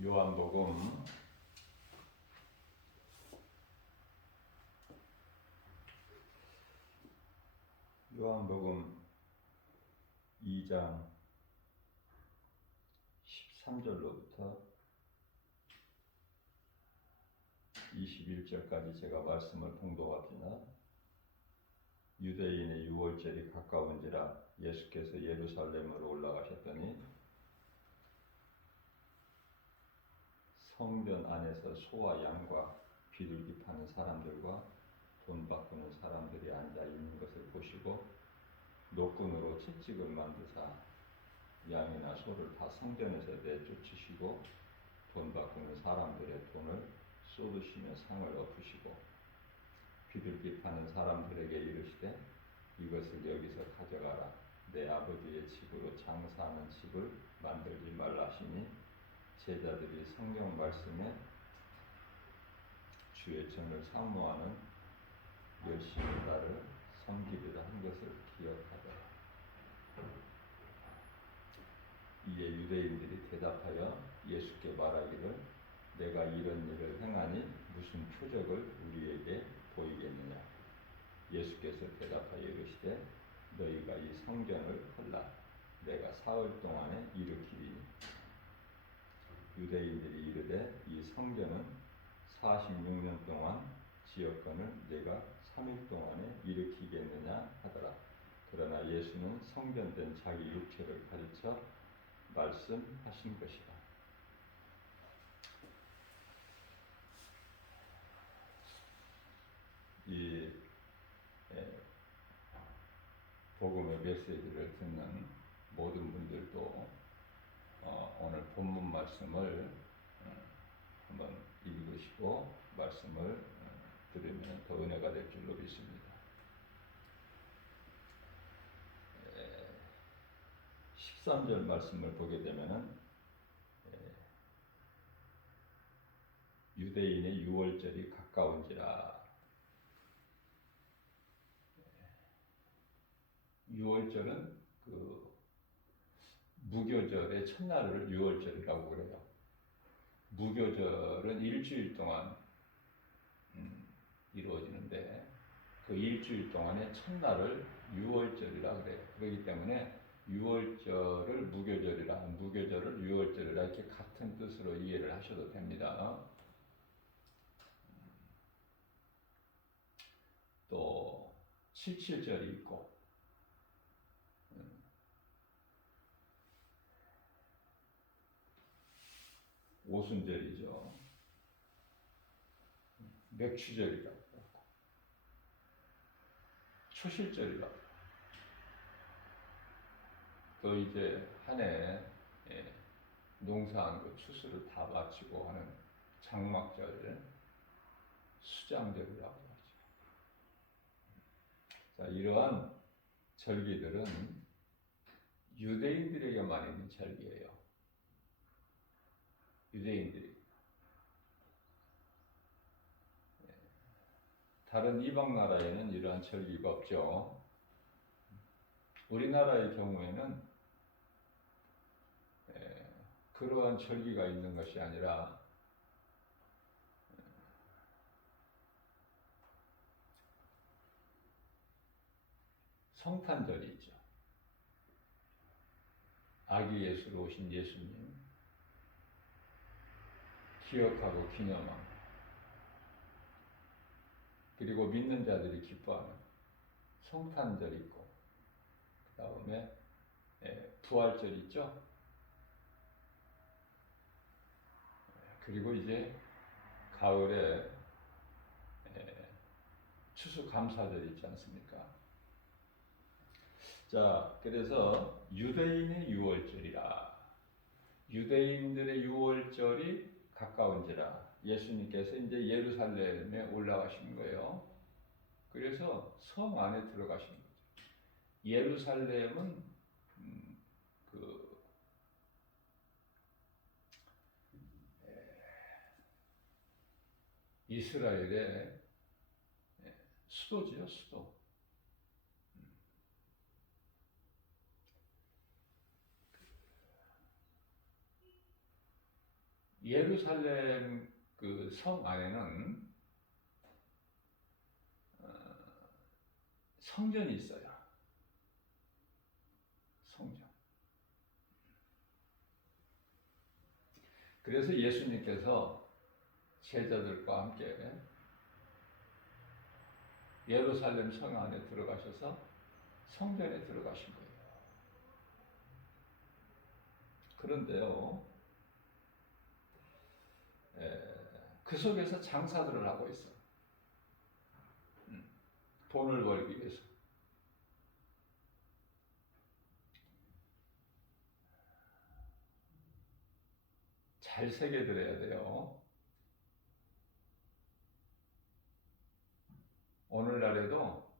요한복음 2장 13절로부터 21절까지 제가 말씀을 봉독합니다. 유대인의 유월절이 가까운지라 예수께서 예루살렘으로 올라가셨더니 성전 안에서 소와 양과 비둘기 파는 사람들과 돈 바꾸는 사람들이 앉아 있는 것을 보시고 노끈으로 채찍을 만드사 양이나 소를 다 성전에서 내쫓으시고 돈 바꾸는 사람들의 돈을 쏟으시며 상을 엎으시고 비둘기 파는 사람들에게 이르시되 이것을 여기서 가져가라. 내 아버지의 집으로 장사하는 집을 만들지 말라 하시니 제자들이 성경 말씀에 주의 전을 사모하는 열심히 나를 섬기리라 한 것을 기억하더라. 이에 유대인들이 대답하여 예수께 말하기를 내가 이런 일을 행하니 무슨 표적을 우리에게 보이겠느냐. 예수께서 대답하여 이르시되 너희가 이 성전을 헐라. 내가 사흘 동안에 일으키리니. 유대인들이 이르되 이 성전은 46년 동안 지었거늘 내가 3일 동안에 일으키겠느냐 하더라. 그러나 예수는 성전된 자기 육체를 가르쳐 말씀하신 것이다. 이 복음의 메시지를 듣는 모든 분들도 오늘 본문 말씀을 한번 읽으시고 말씀을 들으면 더 은혜가 될 줄로 믿습니다. 13절 말씀을 보게 되면은 유대인의 유월절이 가까운지라. 유월절은 그 무교절의 첫날을 유월절이라고 그래요. 무교절은 일주일 동안 이루어지는데 그 일주일 동안의 첫날을 유월절이라 그래요. 그렇기 때문에 유월절을 무교절이라, 무교절을 유월절이라 이렇게 같은 뜻으로 이해를 하셔도 됩니다. 또 칠칠절이 있고 오순절이죠. 맥추절이라고 하고 초실절이라고. 또 이제 한 해 농사한 그 추수를 다 마치고 하는 장막절, 수장절이라고 하죠. 자, 이러한 절기들은 유대인들에게만 있는 절기예요. 유대인들이. 다른 이방 나라에는 이러한 절기가 없죠. 우리나라의 경우에는 그러한 절기가 있는 것이 아니라 성탄절이 있죠. 아기 예수로 오신 예수님 기억하고 기념하고, 그리고 믿는 자들이 기뻐하는 성탄절이 있고, 그 다음에 부활절이 있죠. 그리고 이제 가을에 추수감사절이 있지 않습니까? 자, 그래서 유대인의 유월절이라, 유대인들의 유월절이 가까운지라. 예수님께서 이제 예루살렘에 올라가신 거예요. 그래서 성 안에 들어가신 거죠. 예루살렘은 이스라엘의 수도지요, 수도. 예루살렘 그 성 안에는 성전이 있어요. 성전. 그래서 예수님께서 제자들과 함께 예루살렘 성 안에 들어가셔서 성전에 들어가신 거예요. 그런데요, 그 속에서 장사들을 하고 있어. 돈을 벌기 위해서. 잘 새겨들어야 돼요. 오늘날에도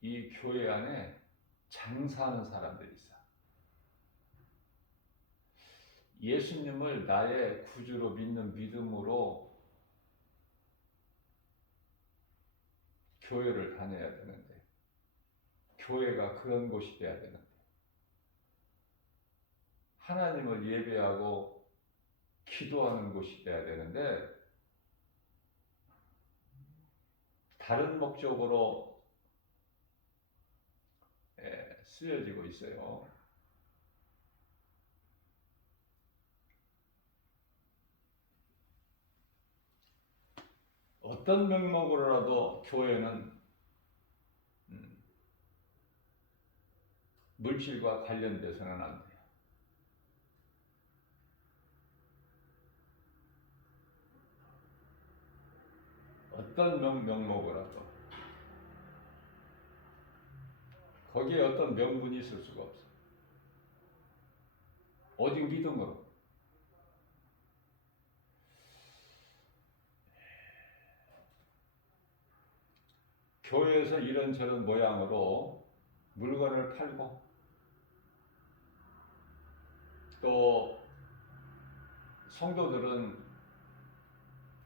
이 교회 안에 장사하는 사람들이 있어. 예수님을 나의 구주로 믿는 믿음으로 교회를 다녀야 되는데, 교회가 그런 곳이 돼야 되는데, 하나님을 예배하고 기도하는 곳이 돼야 되는데, 다른 목적으로 쓰여지고 있어요. 어떤 명목으로라도 교회는 물질과 관련돼서는 안 돼요. 어떤 명목으로라도 거기에 어떤 명분이 있을 수가 없어. 오직 믿음으로. 교회에서 이런저런 모양으로 물건을 팔고 또 성도들은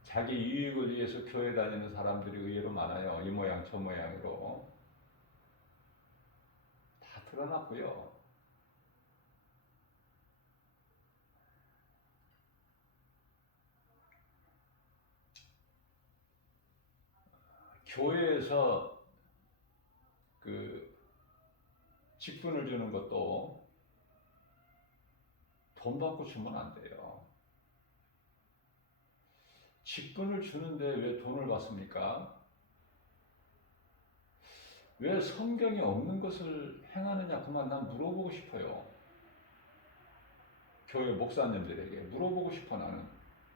자기 이익을 위해서 교회 다니는 사람들이 의외로 많아요. 이 모양 저 모양으로 다 드러났고요. 교회에서 그 직분을 주는 것도 돈 받고 주면 안 돼요. 직분을 주는데 왜 돈을 받습니까? 왜 성경에 없는 것을 행하느냐, 그만 난 물어보고 싶어요. 교회 목사님들에게 물어보고 싶어.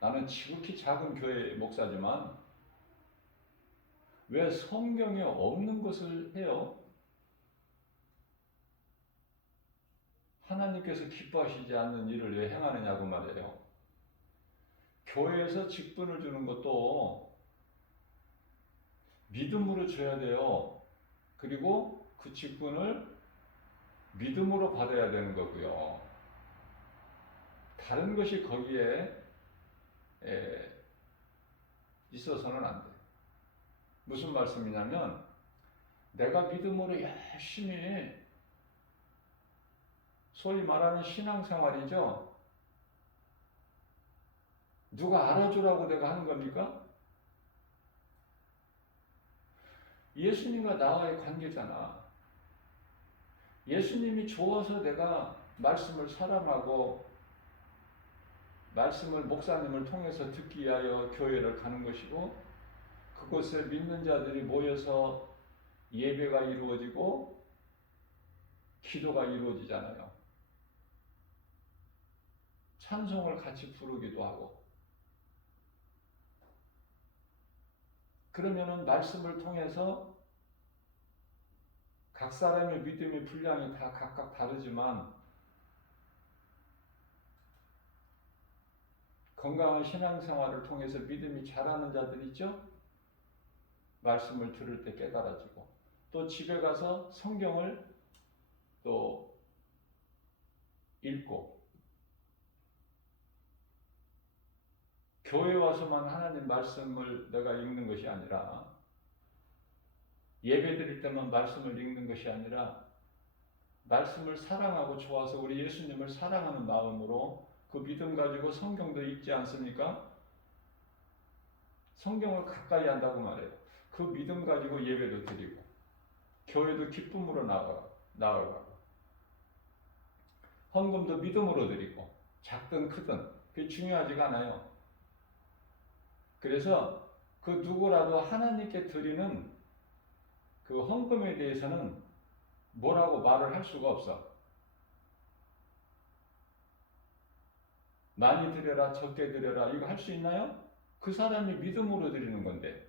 나는 지극히 작은 교회 목사지만 왜 성경에 없는 것을 해요? 하나님께서 기뻐하시지 않는 일을 왜 행하느냐고 말이에요. 교회에서 직분을 주는 것도 믿음으로 줘야 돼요. 그리고 그 직분을 믿음으로 받아야 되는 거고요. 다른 것이 거기에 있어서는 안 돼. 무슨 말씀이냐면 내가 믿음으로 열심히 소위 말하는 신앙생활이죠. 누가 알아주라고 내가 하는 겁니까? 예수님과 나와의 관계잖아. 예수님이 좋아서 내가 말씀을 사랑하고 말씀을 목사님을 통해서 듣기 위하여 교회를 가는 것이고 그곳에 믿는 자들이 모여서 예배가 이루어지고 기도가 이루어지잖아요. 찬송을 같이 부르기도 하고. 그러면은 말씀을 통해서 각 사람의 믿음의 분량이 다 각각 다르지만 건강한 신앙생활을 통해서 믿음이 자라는 자들 있죠? 말씀을 들을 때 깨달아지고 또 집에 가서 성경을 또 읽고 교회 와서만 하나님 말씀을 내가 읽는 것이 아니라 예배 드릴 때만 말씀을 읽는 것이 아니라 말씀을 사랑하고 좋아서 우리 예수님을 사랑하는 마음으로 그 믿음 가지고 성경도 읽지 않습니까? 성경을 가까이 한다고 말해요. 그 믿음 가지고 예배도 드리고 교회도 기쁨으로 나아가고 헌금도 믿음으로 드리고 작든 크든 그게 중요하지가 않아요. 그래서 그 누구라도 하나님께 드리는 그 헌금에 대해서는 뭐라고 말을 할 수가 없어. 많이 드려라 적게 드려라 이거 할 수 있나요? 그 사람이 믿음으로 드리는 건데.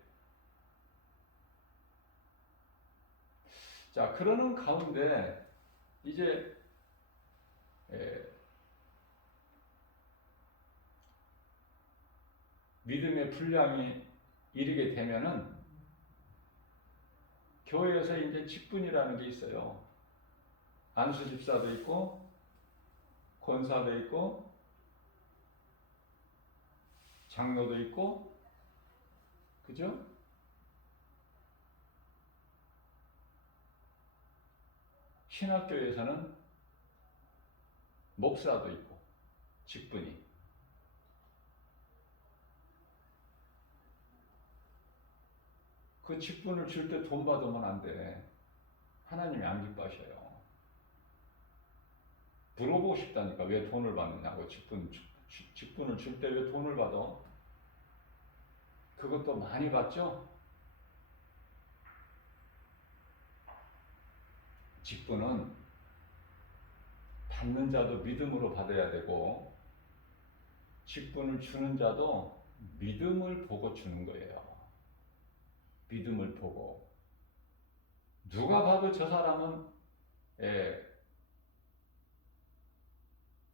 자, 그러는 가운데 이제 믿음의 분량이 이르게 되면은 교회에서 이제 직분이라는 게 있어요. 안수 집사도 있고 권사도 있고 장로도 있고, 그죠? 신학교에서는 목사도 있고 직분이. 그 직분을 줄 때 돈 받으면 안 돼. 하나님이 안 기뻐하셔요. 물어보고 싶다니까. 왜 돈을 받느냐고. 직분을 줄 때 왜 돈을 받아? 그것도 많이 받죠? 직분은 받는 자도 믿음으로 받아야 되고 직분을 주는 자도 믿음을 보고 주는 거예요. 믿음을 보고. 누가 봐도 저 사람은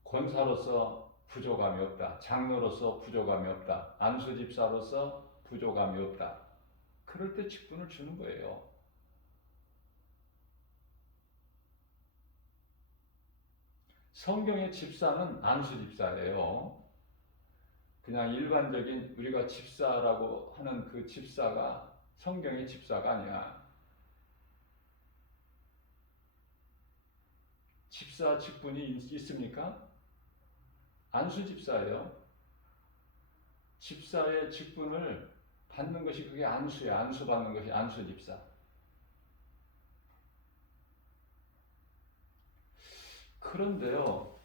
권사로서 부족함이 없다. 장로로서 부족함이 없다. 안수집사로서 부족함이 없다. 그럴 때 직분을 주는 거예요. 성경의 집사는 안수집사예요. 그냥 일반적인 우리가 집사라고 하는 그 집사가 성경의 집사가 아니야. 집사 직분이 있습니까? 안수집사예요. 집사의 직분을 받는 것이 그게 안수야. 안수 받는 것이 안수집사. 그런데요,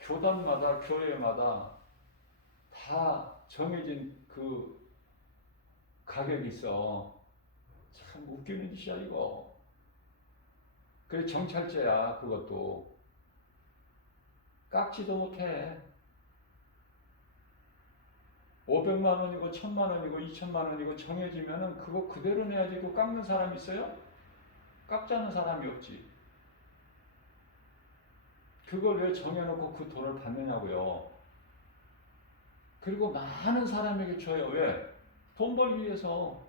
교단마다 교회마다 다 정해진 그 가격이 있어. 참 웃기는 짓이야 이거. 그래 정찰제야 그것도. 깎지도 못해. 500만 원이고 1000만 원이고 2000만 원이고 정해지면은 그거 그대로 내야지. 그거 깎는 사람이 있어요? 깎자는 사람이 없지. 그걸 왜 정해놓고 그 돈을 받느냐고요. 그리고 많은 사람에게 줘요. 왜? 돈 벌기 위해서.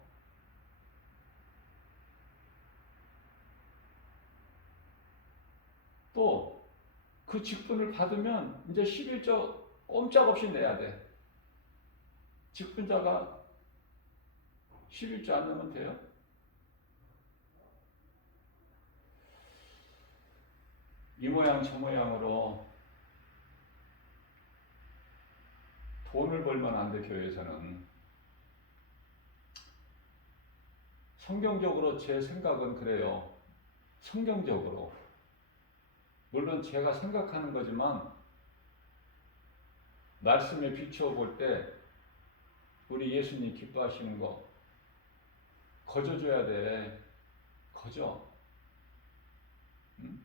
또 그 직분을 받으면 이제 11조 꼼짝없이 내야 돼. 직분자가 11조 안 내면 돼요? 이 모양 저 모양으로 돈을 벌면 안 돼. 교회에서는. 성경적으로 제 생각은 그래요. 성경적으로. 물론 제가 생각하는 거지만 말씀에 비추어 볼 때 우리 예수님 기뻐하시는 거 거저줘야 돼. 거저. 응?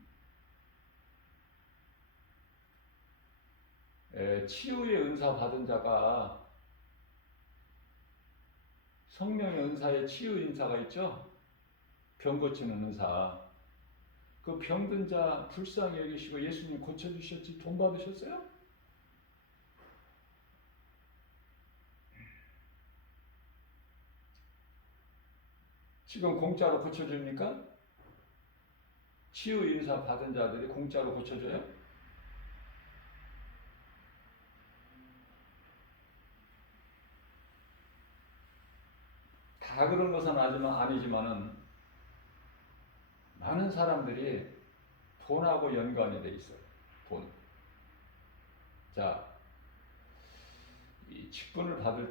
치유의 은사 받은 자가 성령의 은사에 치유 은사가 있죠? 병 고치는 은사. 그 병든 자 불쌍히 여기시고 예수님 고쳐주셨지 돈 받으셨어요? 지금 공짜로 고쳐줍니까? 치유 인사 받은 자들이 공짜로 고쳐줘요? 다 그런 것은 아니지만은 많은 사람들이 돈하고 연관이 돼 있어요. 돈. 자, 이 직분을 받을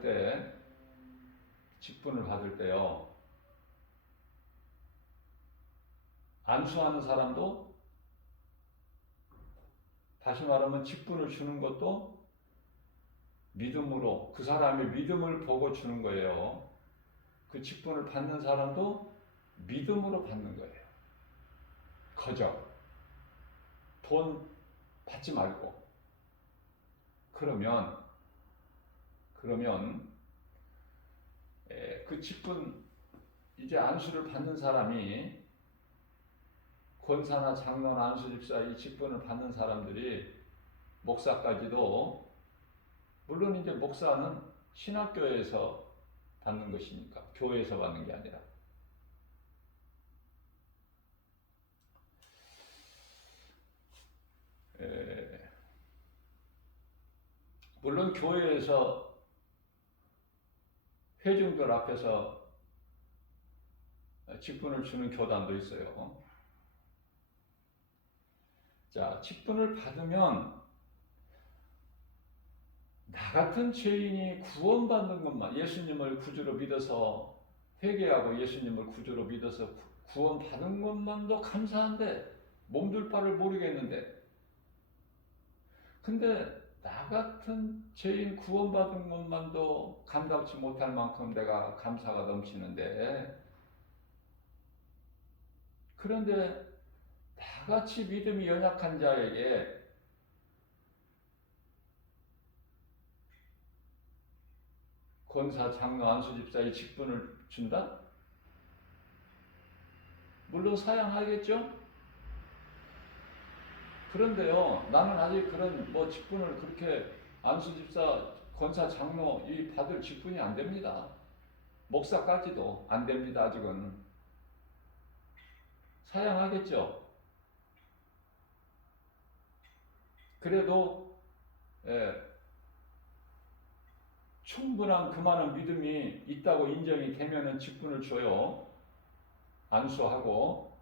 때요, 안수하는 사람도, 다시 말하면 직분을 주는 것도 믿음으로, 그 사람의 믿음을 보고 주는 거예요. 그 직분을 받는 사람도 믿음으로 받는 거예요. 거저 돈 받지 말고. 그러면 그 직분, 이제 안수를 받는 사람이, 권사나 장로나 안수집사 이 직분을 받는 사람들이, 목사까지도, 물론 이제 목사는 신학교에서 받는 것이니까, 교회에서 받는 게 아니라, 물론 교회에서 회중들 앞에서 직분을 주는 교단도 있어요. 자, 직분을 받으면 나 같은 죄인이 구원받는 것만, 예수님을 구주로 믿어서, 회개하고 예수님을 구주로 믿어서 구원받은 것만도 감사한데, 몸둘 바를 모르겠는데, 근데 나 같은 죄인 구원받은 것만도 감당치 못할 만큼 내가 감사가 넘치는데, 그런데 나같이 믿음이 연약한 자에게 권사, 장로, 안수집사의 직분을 준다? 물론 사양하겠죠? 그런데요, 나는 아직 그런 직분을 그렇게, 안수집사, 권사, 장로 이 받을 직분이 안 됩니다. 목사까지도 안 됩니다. 아직은. 사양하겠죠? 그래도 충분한 그만한 믿음이 있다고 인정이 되면은 직분을 줘요. 안수하고.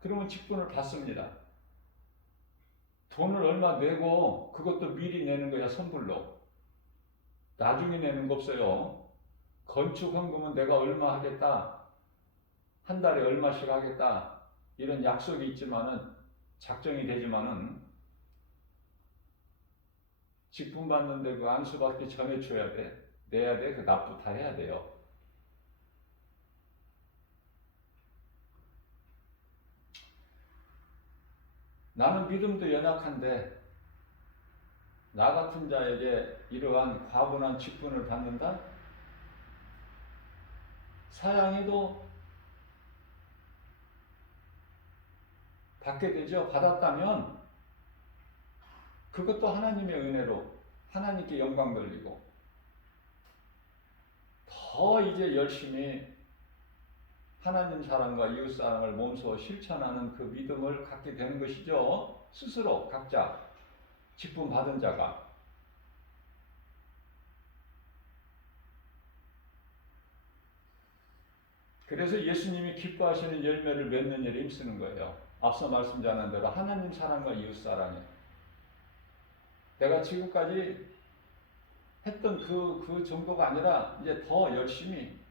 그러면 직분을 받습니다. 돈을 얼마 내고, 그것도 미리 내는 거야, 선불로. 나중에 내는 거 없어요. 건축 헌금은 내가 얼마 하겠다, 한 달에 얼마씩 하겠다, 이런 약속이 있지만은, 작정이 되지만은, 직분 받는데 그 안수 받기 전에 줘야 돼. 내야 돼. 그 납부 다 해야 돼요. 나는 믿음도 연약한데, 나 같은 자에게 이러한 과분한 직분을 받는다? 사양해도 받게 되죠. 받았다면 그것도 하나님의 은혜로 하나님께 영광 돌리고, 더 이제 열심히 하나님 사랑과 이웃 사랑을 몸소 실천하는 그 믿음을 갖게 되는 것이죠. 스스로 각자 직분 받은 자가. 그래서 예수님이 기뻐하시는 열매를 맺는 일에 힘쓰는 거예요. 앞서 말씀드린 대로 하나님 사랑과 이웃 사랑에, 내가 지금까지 했던 그 정도가 아니라 이제 더 열심히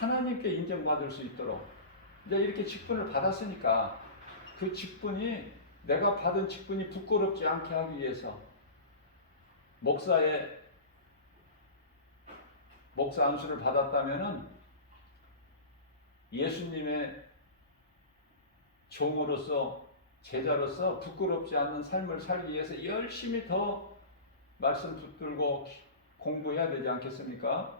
하나님께 인정받을 수 있도록, 이제 이렇게 직분을 받았으니까 그 직분이, 내가 받은 직분이 부끄럽지 않게 하기 위해서, 목사 안수를 받았다면은 예수님의 종으로서, 제자로서 부끄럽지 않는 삶을 살기 위해서 열심히 더 말씀 붙들고 공부해야 되지 않겠습니까?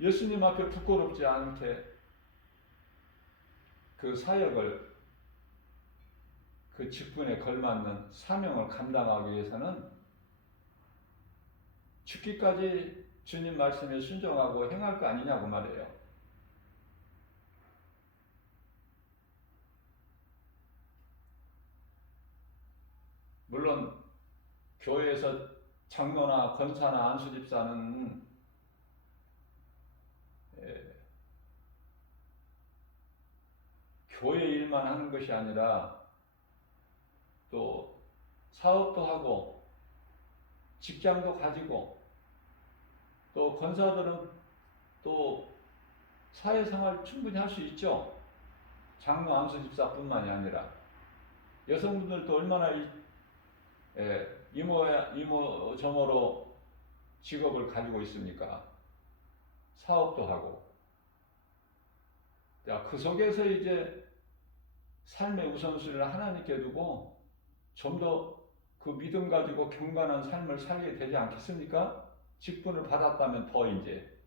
예수님 앞에 부끄럽지 않게 그 사역을, 그 직분에 걸맞는 사명을 감당하기 위해서는 죽기까지 주님 말씀에 순종하고 행할 거 아니냐고 말해요. 물론 교회에서 장로나 권사나 안수집사는 교회 일만 하는 것이 아니라 또 사업도 하고 직장도 가지고 또 권사들은 또 사회생활 충분히 할 수 있죠. 장로 안수 집사뿐만이 아니라 여성분들도 얼마나 이모 저모로 직업을 가지고 있습니까? 사업도 하고. 자, 그 속에서 이제 삶의 우선순위를 하나님께 두고 좀 더 그 믿음 가지고 경건한 삶을 살게 되지 않겠습니까? 직분을 받았다면 더 이제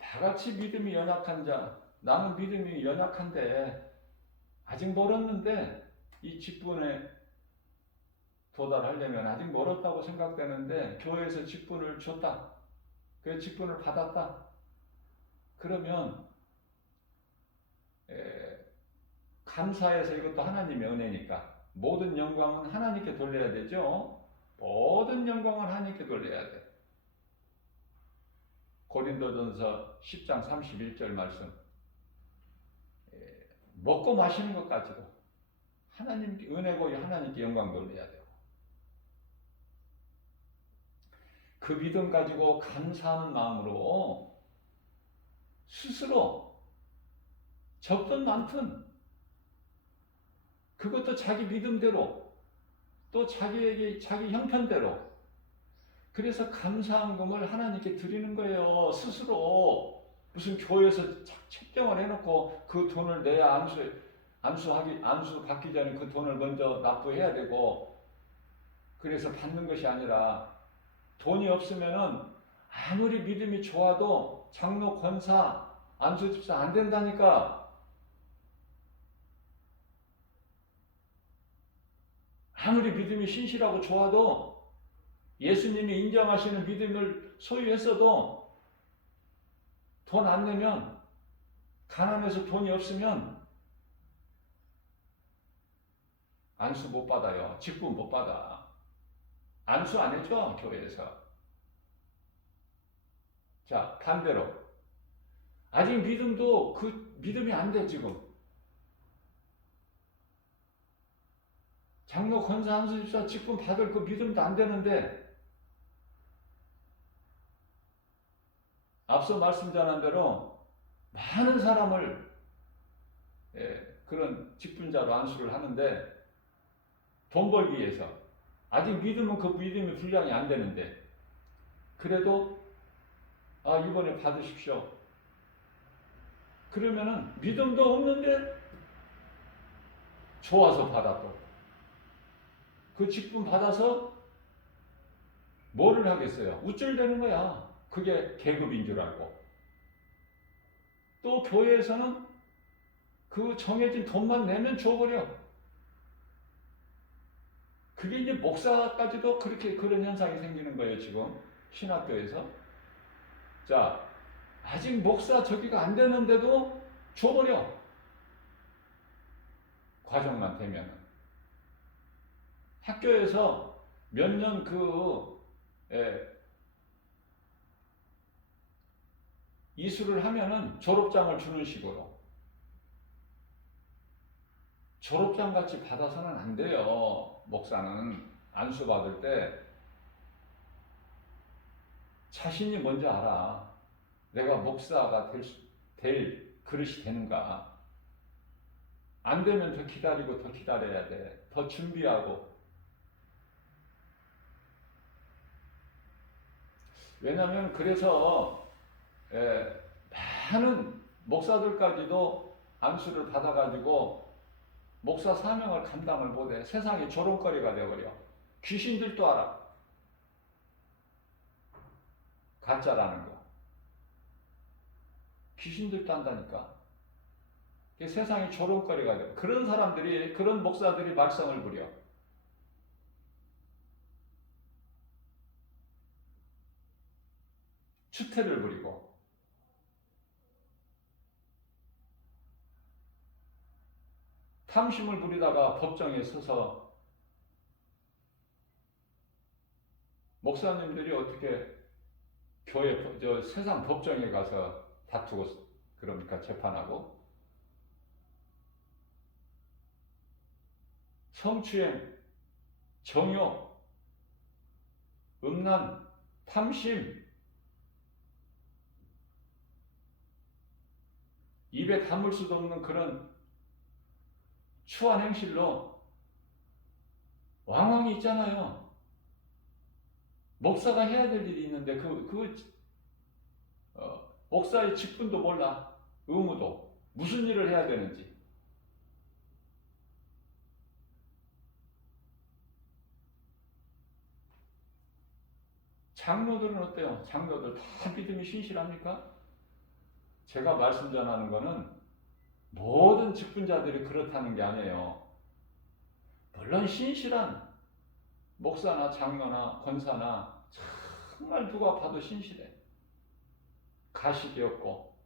다 같이 믿음이 연약한 자, 나는 믿음이 연약한데 아직 멀었는데 이 직분에 도달하려면 아직 멀었다고 생각되는데 교회에서 직분을 줬다. 그 직분을 받았다. 그러면 감사해서 이것도 하나님의 은혜니까 모든 영광은 하나님께 돌려야 되죠. 모든 영광은 하나님께 돌려야 돼. 고린도전서 10장 31절 말씀. 먹고 마시는 것 가지고 하나님께 은혜고 하나님께 영광 돌려야 되고 그 믿음 가지고 감사하는 마음으로 스스로 적든 많든 그것도 자기 믿음대로 또 자기에게 자기 형편대로 그래서 감사한금을 하나님께 드리는 거예요. 스스로 무슨 교회에서 책정을 해놓고 그 돈을 내야 안수 받기 전에 그 돈을 먼저 납부해야 되고 그래서 받는 것이 아니라 돈이 없으면은 아무리 믿음이 좋아도 장로 권사 안수 집사 안 된다니까. 아무리 믿음이 신실하고 좋아도 예수님이 인정하시는 믿음을 소유했어도 돈 안 내면 가난해서 돈이 없으면 안수 못 받아요. 직분 못 받아. 안수 안 해줘 교회에서. 자 반대로 아직 믿음도 그 믿음이 안 돼 지금. 장로 권사 안수 집사 직분 받을 그 믿음도 안 되는데 앞서 말씀 전한 대로 많은 사람을 그런 직분자로 안수를 하는데 돈 벌기 위해서 아직 믿음은 그 믿음이 분량이 안 되는데 그래도 이번에 받으십시오. 그러면은 믿음도 없는데 좋아서 받아 또 그 직분 받아서 뭐를 하겠어요? 우쭐대는 거야. 그게 계급인 줄 알고. 또 교회에서는 그 정해진 돈만 내면 줘버려. 그게 이제 목사까지도 그렇게 그런 현상이 생기는 거예요, 지금. 신학교에서. 자, 아직 목사 저기가 안 되는데도 줘버려. 과정만 되면. 학교에서 몇 년 이수를 하면은 졸업장을 주는 식으로. 졸업장 같이 받아서는 안 돼요. 목사는 안수 받을 때 자신이 먼저 알아. 내가 목사가 될 그릇이 되는가. 안 되면 더 기다리고 더 기다려야 돼. 더 준비하고. 왜냐하면 그래서 많은 목사들까지도 안수를 받아가지고 목사 사명을 감당을 못해. 세상이 조롱거리가 되어버려. 귀신들도 알아. 가짜라는 거. 귀신들도 한다니까. 세상이 조롱거리가 돼. 그런 사람들이, 그런 목사들이 말썽을 부려. 추태를 부리고. 탐심을 부리다가 법정에 서서 목사님들이 어떻게 세상 법정에 가서 다투고 그럽니까? 재판하고. 성추행, 정욕, 음란, 탐심, 입에 담을 수도 없는 그런 추한 행실로 왕왕이 있잖아요. 목사가 해야 될 일이 있는데 목사의 직분도 몰라. 의무도. 무슨 일을 해야 되는지. 장로들은 어때요? 장로들 다 믿음이 신실합니까? 제가 말씀 전하는 거는 모든 직분자들이 그렇다는 게 아니에요. 물론 신실한 목사나 장로나 권사나 정말 누가 봐도 신실해. 가식이 없고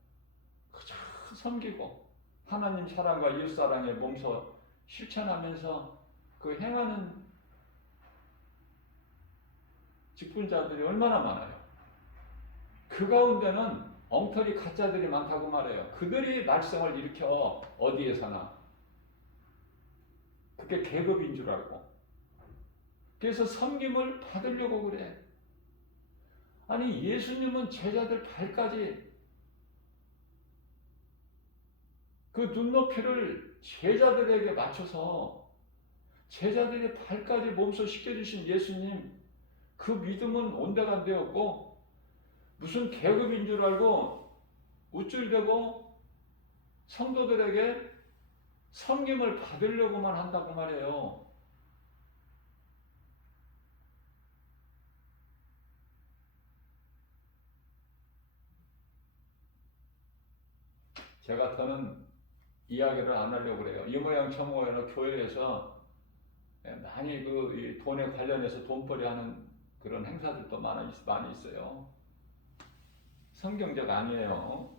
그저 섬기고 하나님 사랑과 이웃 사랑의 몸소 실천하면서 그 행하는 직분자들이 얼마나 많아요. 그 가운데는 엉터리 가짜들이 많다고 말해요. 그들이 말썽을 일으켜 어디에서나. 그게 계급인 줄 알고. 그래서 섬김을 받으려고 그래. 아니 예수님은 제자들 발까지 그 눈높이를 제자들에게 맞춰서 제자들의 발까지 몸소 씻겨주신 예수님, 그 믿음은 온데간데 없고 무슨 계급인 줄 알고 우쭐대고 성도들에게 섬김을 받으려고만 한다고 말해요. 제가 더는 이야기를 안 하려고 그래요. 이 모양 저 모양 교회에서 많이 그 돈에 관련해서 돈벌이 하는 그런 행사들도 많이 있어요. 성경적 아니에요.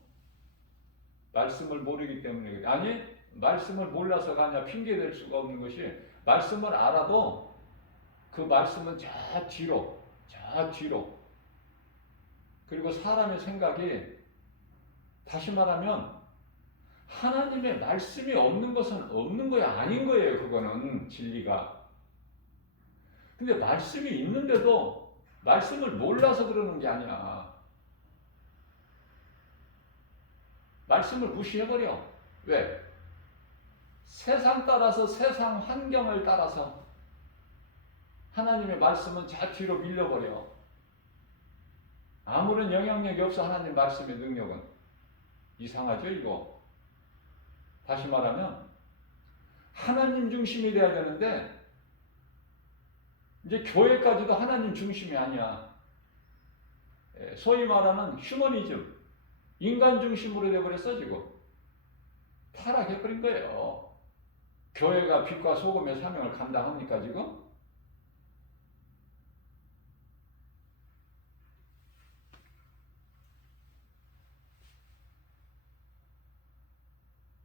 말씀을 모르기 때문에 그래. 아니 말씀을 몰라서가 아니라 핑계댈 수가 없는 것이 말씀을 알아도 그 말씀은 저 뒤로 그리고 사람의 생각이 다시 말하면 하나님의 말씀이 없는 것은 없는 거야 아닌 거예요. 그거는 진리가. 근데 말씀이 있는데도 말씀을 몰라서 그러는 게 아니야. 말씀을 무시해버려. 왜? 세상 따라서 세상 환경을 따라서 하나님의 말씀은 저 뒤로 밀려버려. 아무런 영향력이 없어. 하나님 말씀의 능력은. 이상하죠 이거. 다시 말하면 하나님 중심이 돼야 되는데 이제 교회까지도 하나님 중심이 아니야. 소위 말하는 휴머니즘, 인간 중심으로 돼버렸어 지금. 타락해버린 거예요. 교회가 빛과 소금의 사명을 감당합니까 지금?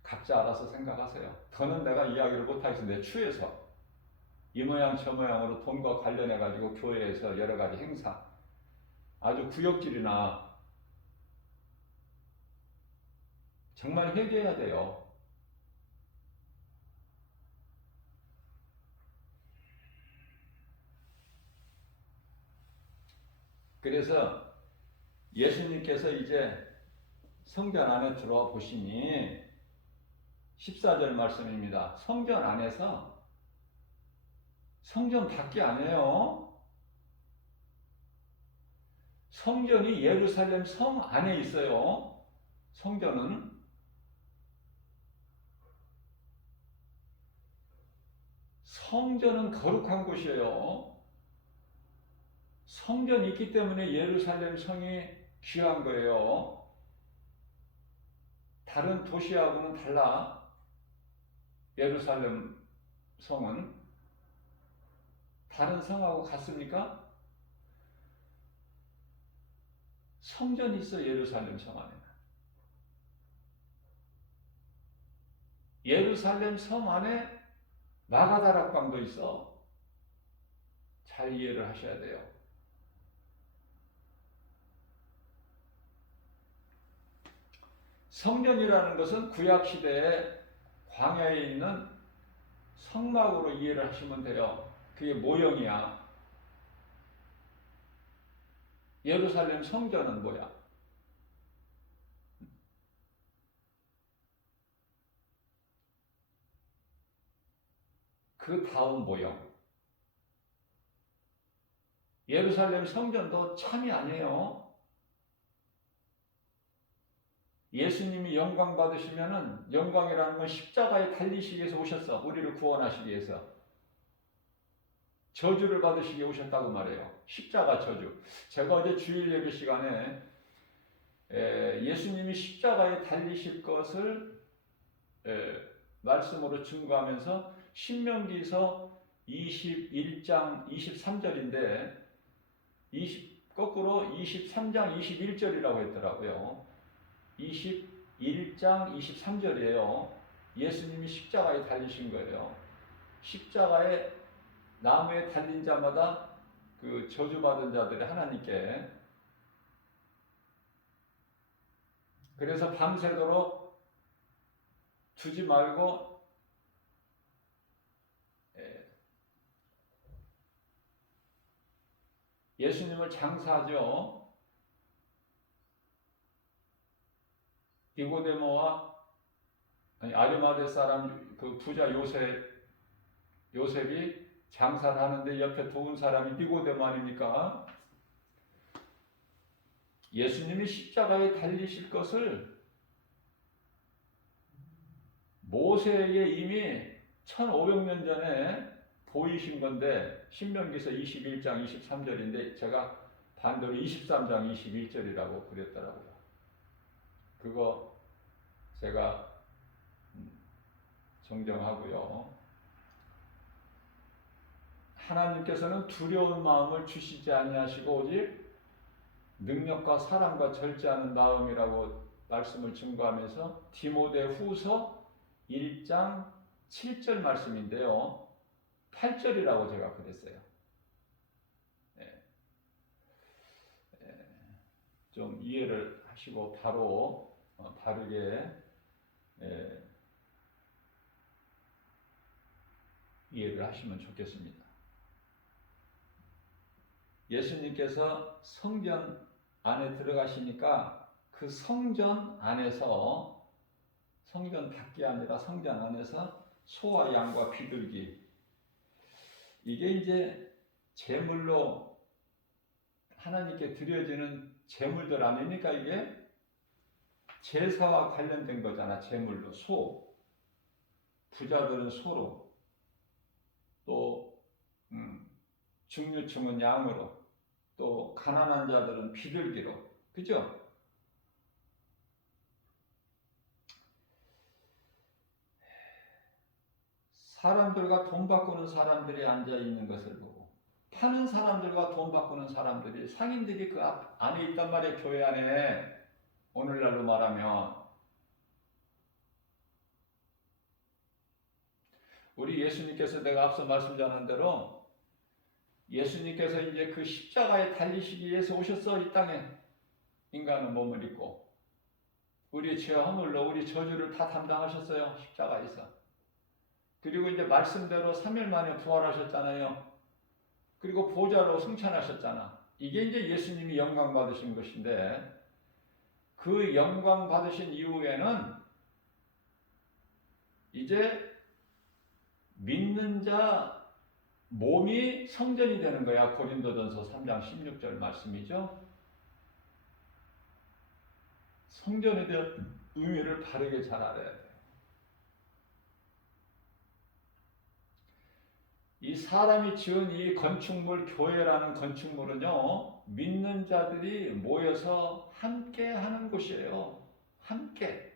각자 알아서 생각하세요. 더는 내가 이야기를 못하겠는데 추에서 이 모양 저 모양으로 돈과 관련해가지고 교회에서 여러 가지 행사, 아주 구역질이나 정말 회개해야 돼요. 그래서 예수님께서 이제 성전 안에 들어와 보시니 14절 말씀입니다. 성전 안에서 성전 밖이 아니에요. 성전이 예루살렘 성 안에 있어요. 성전은 거룩한 곳이에요. 성전이 있기 때문에 예루살렘 성이 귀한 거예요. 다른 도시하고는 달라. 예루살렘 성은 다른 성하고 같습니까? 성전이 있어. 예루살렘 성 안에. 예루살렘 성 안에 마가다락방도 있어. 잘 이해를 하셔야 돼요. 성전이라는 것은 구약시대에 광야에 있는 성막으로 이해를 하시면 돼요. 그게 모형이야. 예루살렘 성전은 뭐야? 그 다음 모형. 예루살렘 성전도 참이 아니에요. 예수님이 영광 받으시면은 영광이라는 건 십자가에 달리시기 위해서 오셨어. 우리를 구원하시기 위해서. 저주를 받으시기 위해 오셨다고 말해요. 십자가 저주. 제가 어제 주일 예배 시간에 예수님이 십자가에 달리실 것을 말씀으로 증거하면서 신명기서 21장 23절인데 거꾸로 23장 21절이라고 했더라고요. 21장 23절이에요. 예수님이 십자가에 달리신 거예요. 십자가에 나무에 달린 자마다 그 저주받은 자들이 하나님께, 그래서 밤새도록 두지 말고 예수님을 장사하죠. 니고데모와 아리마대 사람 그 부자 요셉이 장사를 하는데 옆에 도운 사람이 니고데모 아닙니까? 예수님이 십자가에 달리실 것을 모세에게 이미 1500년 전에 보이신 건데 신명기서 21장 23절인데 제가 반대로 23장 21절이라고 그랬더라고요. 그거 제가 정정하고요. 하나님께서는 두려운 마음을 주시지 아니하시고 오직 능력과 사랑과 절제하는 마음이라고 말씀을 증거하면서 디모데후서 1장 7절 말씀인데요. 8절이라고 제가 그랬어요. 좀 이해를 하시고 바로 바르게 이해를 하시면 좋겠습니다. 예수님께서 성전 안에 들어가시니까 그 성전 안에서, 성전 밖이 아니라 성전 안에서 소와 양과 비둘기, 이게 이제 제물로 하나님께 드려지는 제물들 아닙니까? 이게 제사와 관련된 거잖아. 제물로 소, 부자들은 소로, 또 중류층은 양으로, 또 가난한 자들은 비둘기로, 그죠? 사람들과 돈 바꾸는 사람들이 앉아 있는 것을 보고 파는 사람들과 돈 바꾸는 사람들이, 상인들이 그 안에 있단 말이에요. 교회 안에. 오늘날로 말하면 우리 예수님께서, 내가 앞서 말씀 전한 대로 예수님께서 이제 그 십자가에 달리시기 위해서 오셨어. 이 땅에 인간은 몸을 입고 우리의 죄와 허물로 우리 저주를 다 담당하셨어요. 십자가에서. 그리고 이제 말씀대로 3일 만에 부활하셨잖아요. 그리고 보좌로 승천하셨잖아. 이게 이제 예수님이 영광 받으신 것인데, 그 영광 받으신 이후에는 이제 믿는 자 몸이 성전이 되는 거야. 고린도전서 3장 16절 말씀이죠. 성전에 대한 의미를 바르게 잘 알아야 돼요. 이 사람이 지은 이 건축물, 교회라는 건축물은요, 믿는 자들이 모여서 함께 하는 곳이에요. 함께.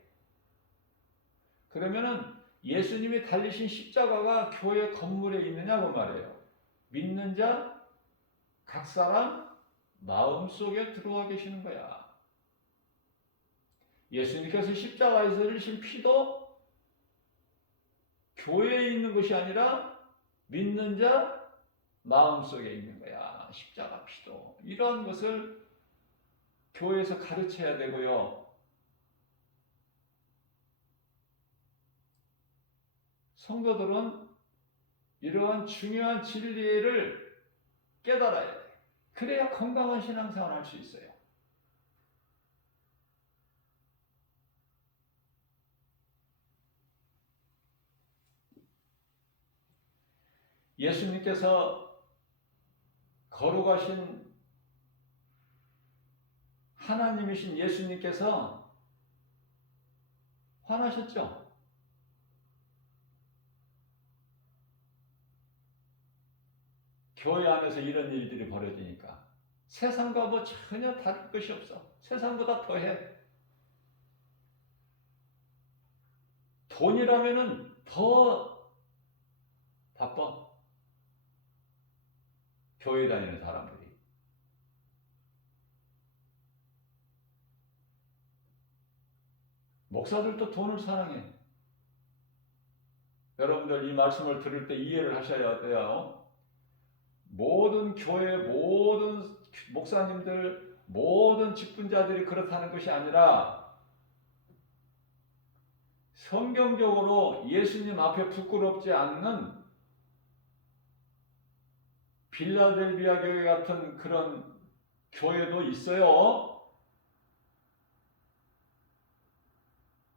그러면은 예수님이 달리신 십자가가 교회 건물에 있느냐고 말해요. 믿는 자, 각 사람 마음속에 들어와 계시는 거야. 예수님께서 십자가에서 흘리신 피도 교회에 있는 것이 아니라 믿는 자 마음속에 있는 거야. 십자가 피도. 이러한 것을 교회에서 가르쳐야 되고요. 성도들은 이러한 중요한 진리를 깨달아야 돼. 그래야 건강한 신앙생활을 할 수 있어요. 예수님께서 거룩하신 하나님이신 예수님께서 화나셨죠? 교회 안에서 이런 일들이 벌어지니까 세상과 뭐 전혀 다를 것이 없어. 세상보다 더해. 돈이라면은 더 바빠. 교회 다니는 사람들이. 목사들도 돈을 사랑해. 여러분들 이 말씀을 들을 때 이해를 하셔야 돼요. 모든 교회, 모든 목사님들, 모든 직분자들이 그렇다는 것이 아니라 성경적으로 예수님 앞에 부끄럽지 않는 빌라델비아 교회 같은 그런 교회도 있어요.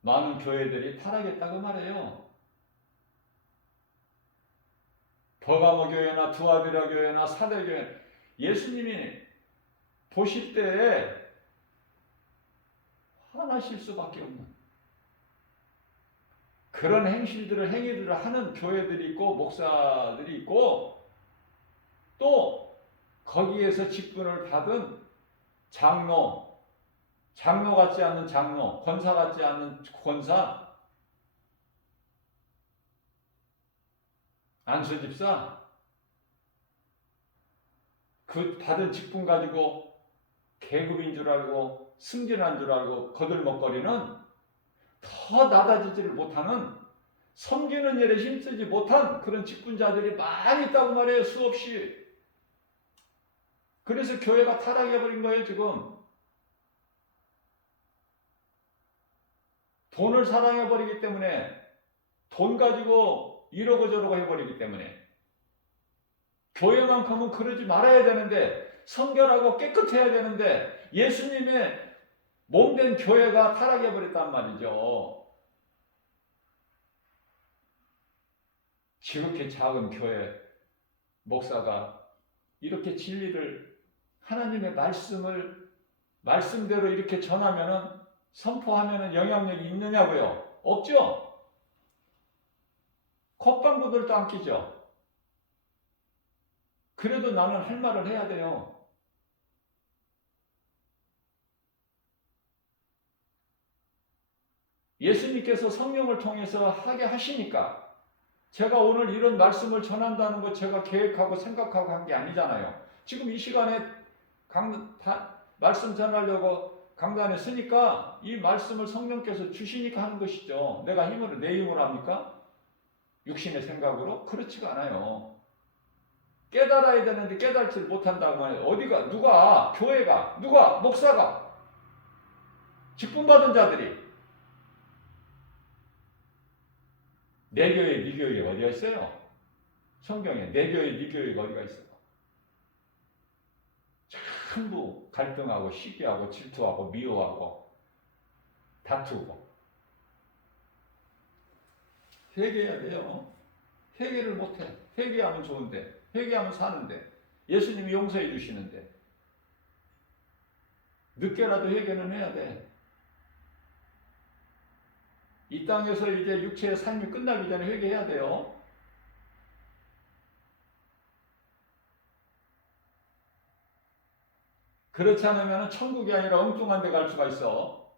많은 교회들이 타락했다고 말해요. 버가모 교회나 두아디라 교회나 사대 교회, 예수님이 보실 때에 화나실 수밖에 없는 그런 행위들을 하는 교회들이 있고 목사들이 있고 또 거기에서 직분을 받은 장로 같지 않는 장로, 권사 같지 않는 권사, 안수집사, 그 받은 직분 가지고 계급인 줄 알고 승진한 줄 알고 거들먹거리는 더 낮아지지를 못하는 섬기는 일에 힘쓰지 못한 그런 직분자들이 많이 있다고 말해요. 수없이. 그래서 교회가 타락해버린 거예요. 지금 돈을 사랑해버리기 때문에, 돈 가지고 이러고 저러고 해버리기 때문에 교회만큼은 그러지 말아야 되는데, 성결하고 깨끗해야 되는데 예수님의 몸된 교회가 타락해버렸단 말이죠. 지극히 작은 교회 목사가 이렇게 진리를, 하나님의 말씀을 말씀대로 이렇게 전하면은, 선포하면은 영향력이 있느냐고요? 없죠? 콧방구들도 안 끼죠? 그래도 나는 할 말을 해야 돼요. 예수님께서 성령을 통해서 하게 하시니까, 제가 오늘 이런 말씀을 전한다는 거 제가 계획하고 생각하고 한 게 아니잖아요. 지금 이 시간에 말씀 전하려고 강단에 쓰니까 이 말씀을 성령께서 주시니까 하는 것이죠. 내가 내 힘으로 합니까? 육신의 생각으로? 그렇지가 않아요. 깨달아야 되는데 깨달지를 못한다고 말해요. 어디가, 누가, 교회가, 누가, 목사가, 직분받은 자들이, 내 교회, 네 교회가 어디가 있어요? 성경에 내 교회, 네 교회가 어디가 있어요? 전부 갈등하고 시기하고 질투하고 미워하고 다투고. 회개해야 돼요. 회개를 못해. 회개하면 좋은데, 회개하면 사는데, 예수님이 용서해 주시는데, 늦게라도 회개는 해야 돼. 이 땅에서 이제 육체의 삶이 끝나기 전에 회개해야 돼요. 그렇지 않으면 천국이 아니라 엉뚱한 데 갈 수가 있어.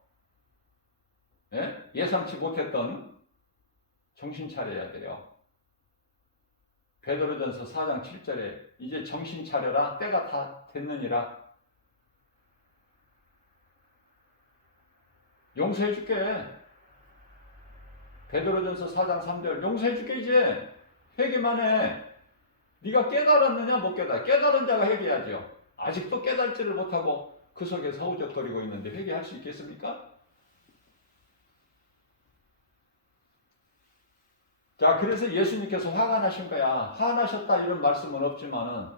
예? 예상치 못했던. 정신 차려야 돼요. 베드로전서 4장 7절에 이제 정신 차려라, 때가 다 됐느니라. 용서해 줄게. 베드로전서 4장 3절 용서해 줄게. 이제 회개만 해. 네가 깨달았느냐 못 깨달아. 깨달은 자가 회개하죠. 아직도 깨달지를 못하고 그 속에서 허우적거리고 있는데 회개할 수 있겠습니까? 자, 그래서 예수님께서 화가 나신 거야. 화가 나셨다 이런 말씀은 없지만은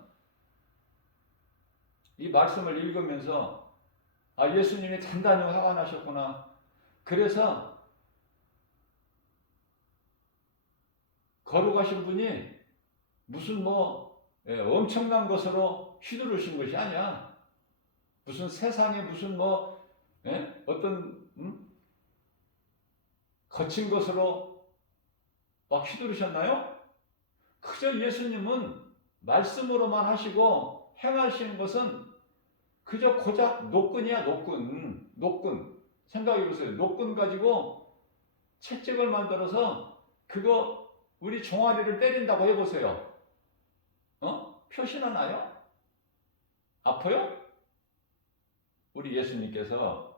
이 말씀을 읽으면서 아, 예수님이 단단히 화가 나셨구나. 그래서 거룩하신 분이 무슨 엄청난 것으로 휘두르신 것이 아니야. 무슨 세상에 무슨 어떤 거친 것으로 막 휘두르셨나요? 그저 예수님은 말씀으로만 하시고 행하시는 것은 그저 고작 노끈이야, 노끈. 생각해 보세요. 노끈 가지고 채찍을 만들어서 그거 우리 종아리를 때린다고 해보세요. 표시나 나요? 아파요? 우리 예수님께서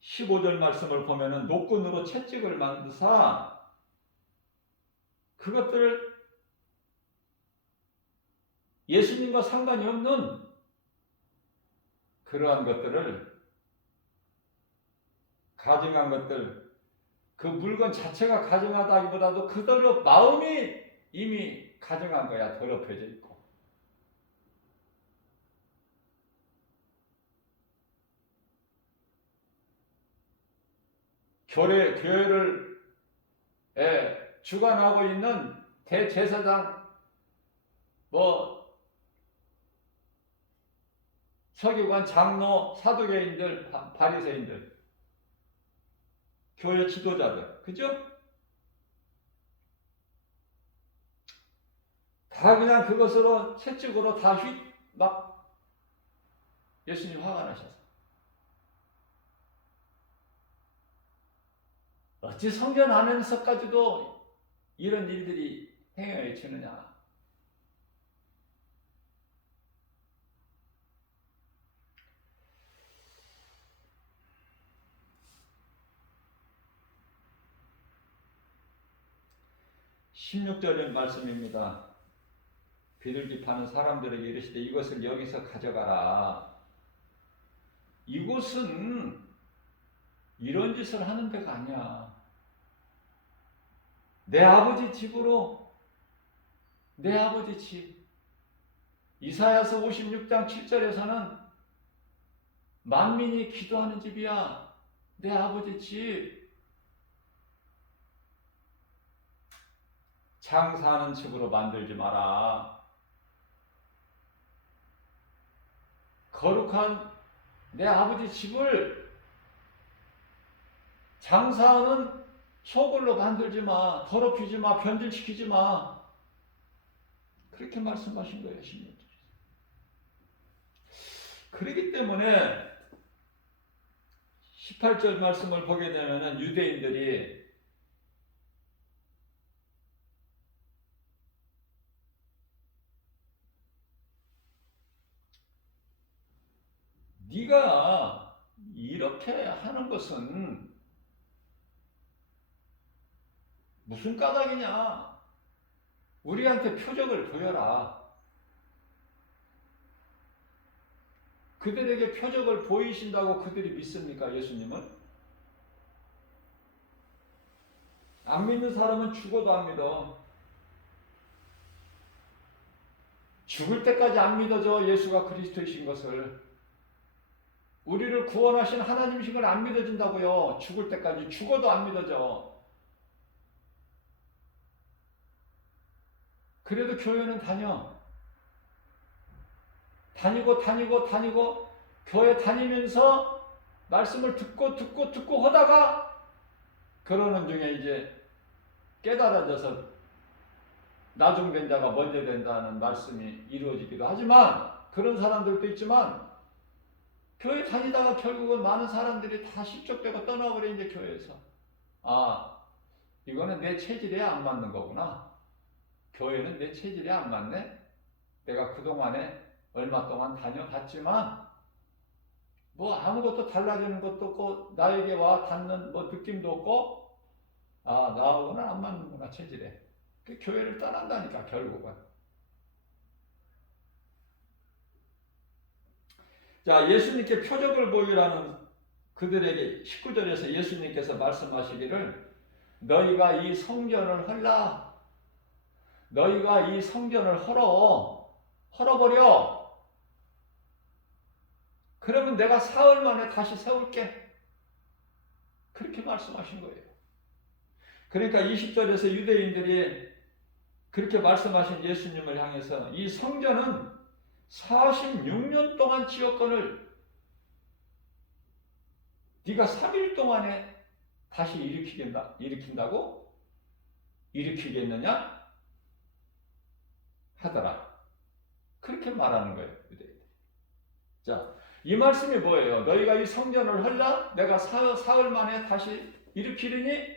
15절 말씀을 보면은 노끈으로 채찍을 만드사 그것들을 예수님과 상관이 없는 그러한 것들을 가증한 것들 그 물건 자체가 가증하다기보다도 그대로 마음이 이미 가증한 거야. 더럽혀져 있고. 교회를 주관하고 있는 대제사장 서기관, 장로, 사두개인들, 바리새인들, 교회 지도자들, 그죠? 다 그냥 그것으로 채찍으로 다 막 예수님 화가 나셔서 어찌 성전 안에서까지도 이런 일들이 행해지느냐? 16절의 말씀입니다. 비둘기 파는 사람들에게 이르시되 이것을 여기서 가져가라. 이곳은 이런 짓을 하는 데가 아니야. 내 아버지 집으로, 내 아버지 집. 이사야서 56장 7절에서는 만민이 기도하는 집이야. 내 아버지 집. 장사하는 집으로 만들지 마라. 거룩한 내 아버지 집을 장사하는 소굴로 만들지 마. 더럽히지 마. 변질시키지 마. 그렇게 말씀하신 거예요. 16절. 그렇기 때문에 18절 말씀을 보게 되면 유대인들이 네가 이렇게 하는 것은 무슨 까닭이냐? 우리한테 표적을 보여라. 그들에게 표적을 보이신다고 그들이 믿습니까? 예수님은? 안 믿는 사람은 죽어도 안 믿어. 죽을 때까지 안 믿어져. 예수가 그리스도이신 것을. 우리를 구원하신 하나님이신 걸 안 믿어진다고요. 죽을 때까지. 죽어도 안 믿어져. 그래도 교회는 다니고 교회 다니면서 말씀을 듣고 하다가 그러는 중에 이제 깨달아져서 나중된 자가 먼저 된다는 말씀이 이루어지기도 하지만 그런 사람들도 있지만 교회 다니다가 결국은 많은 사람들이 다 실족되고 떠나버려. 이제 교회에서 이거는 내 체질에 안 맞는 거구나. 교회는 내 체질에 안 맞네. 내가 그동안에 얼마 동안 다녀봤지만 아무것도 달라지는 것도 없고 나에게 와 닿는 느낌도 없고 나하고는 안 맞는구나 체질에. 그 교회를 떠난다니까 결국은. 자, 예수님께 표적을 보이라는 그들에게 19절에서 예수님께서 말씀하시기를 너희가 이 성전을 헐라. 너희가 이 성전을 헐어버려. 그러면 내가 사흘 만에 다시 세울게. 그렇게 말씀하신 거예요. 그러니까 20절에서 유대인들이 그렇게 말씀하신 예수님을 향해서 이 성전은 46년 동안 지었거늘 네가 3일 동안에 다시 일으킨다고? 일으키겠느냐? 하더라. 그렇게 말하는 거예요. 유대인들이. 자, 이 말씀이 뭐예요? 너희가 이 성전을 헐라? 내가 사흘 만에 다시 일으키리니?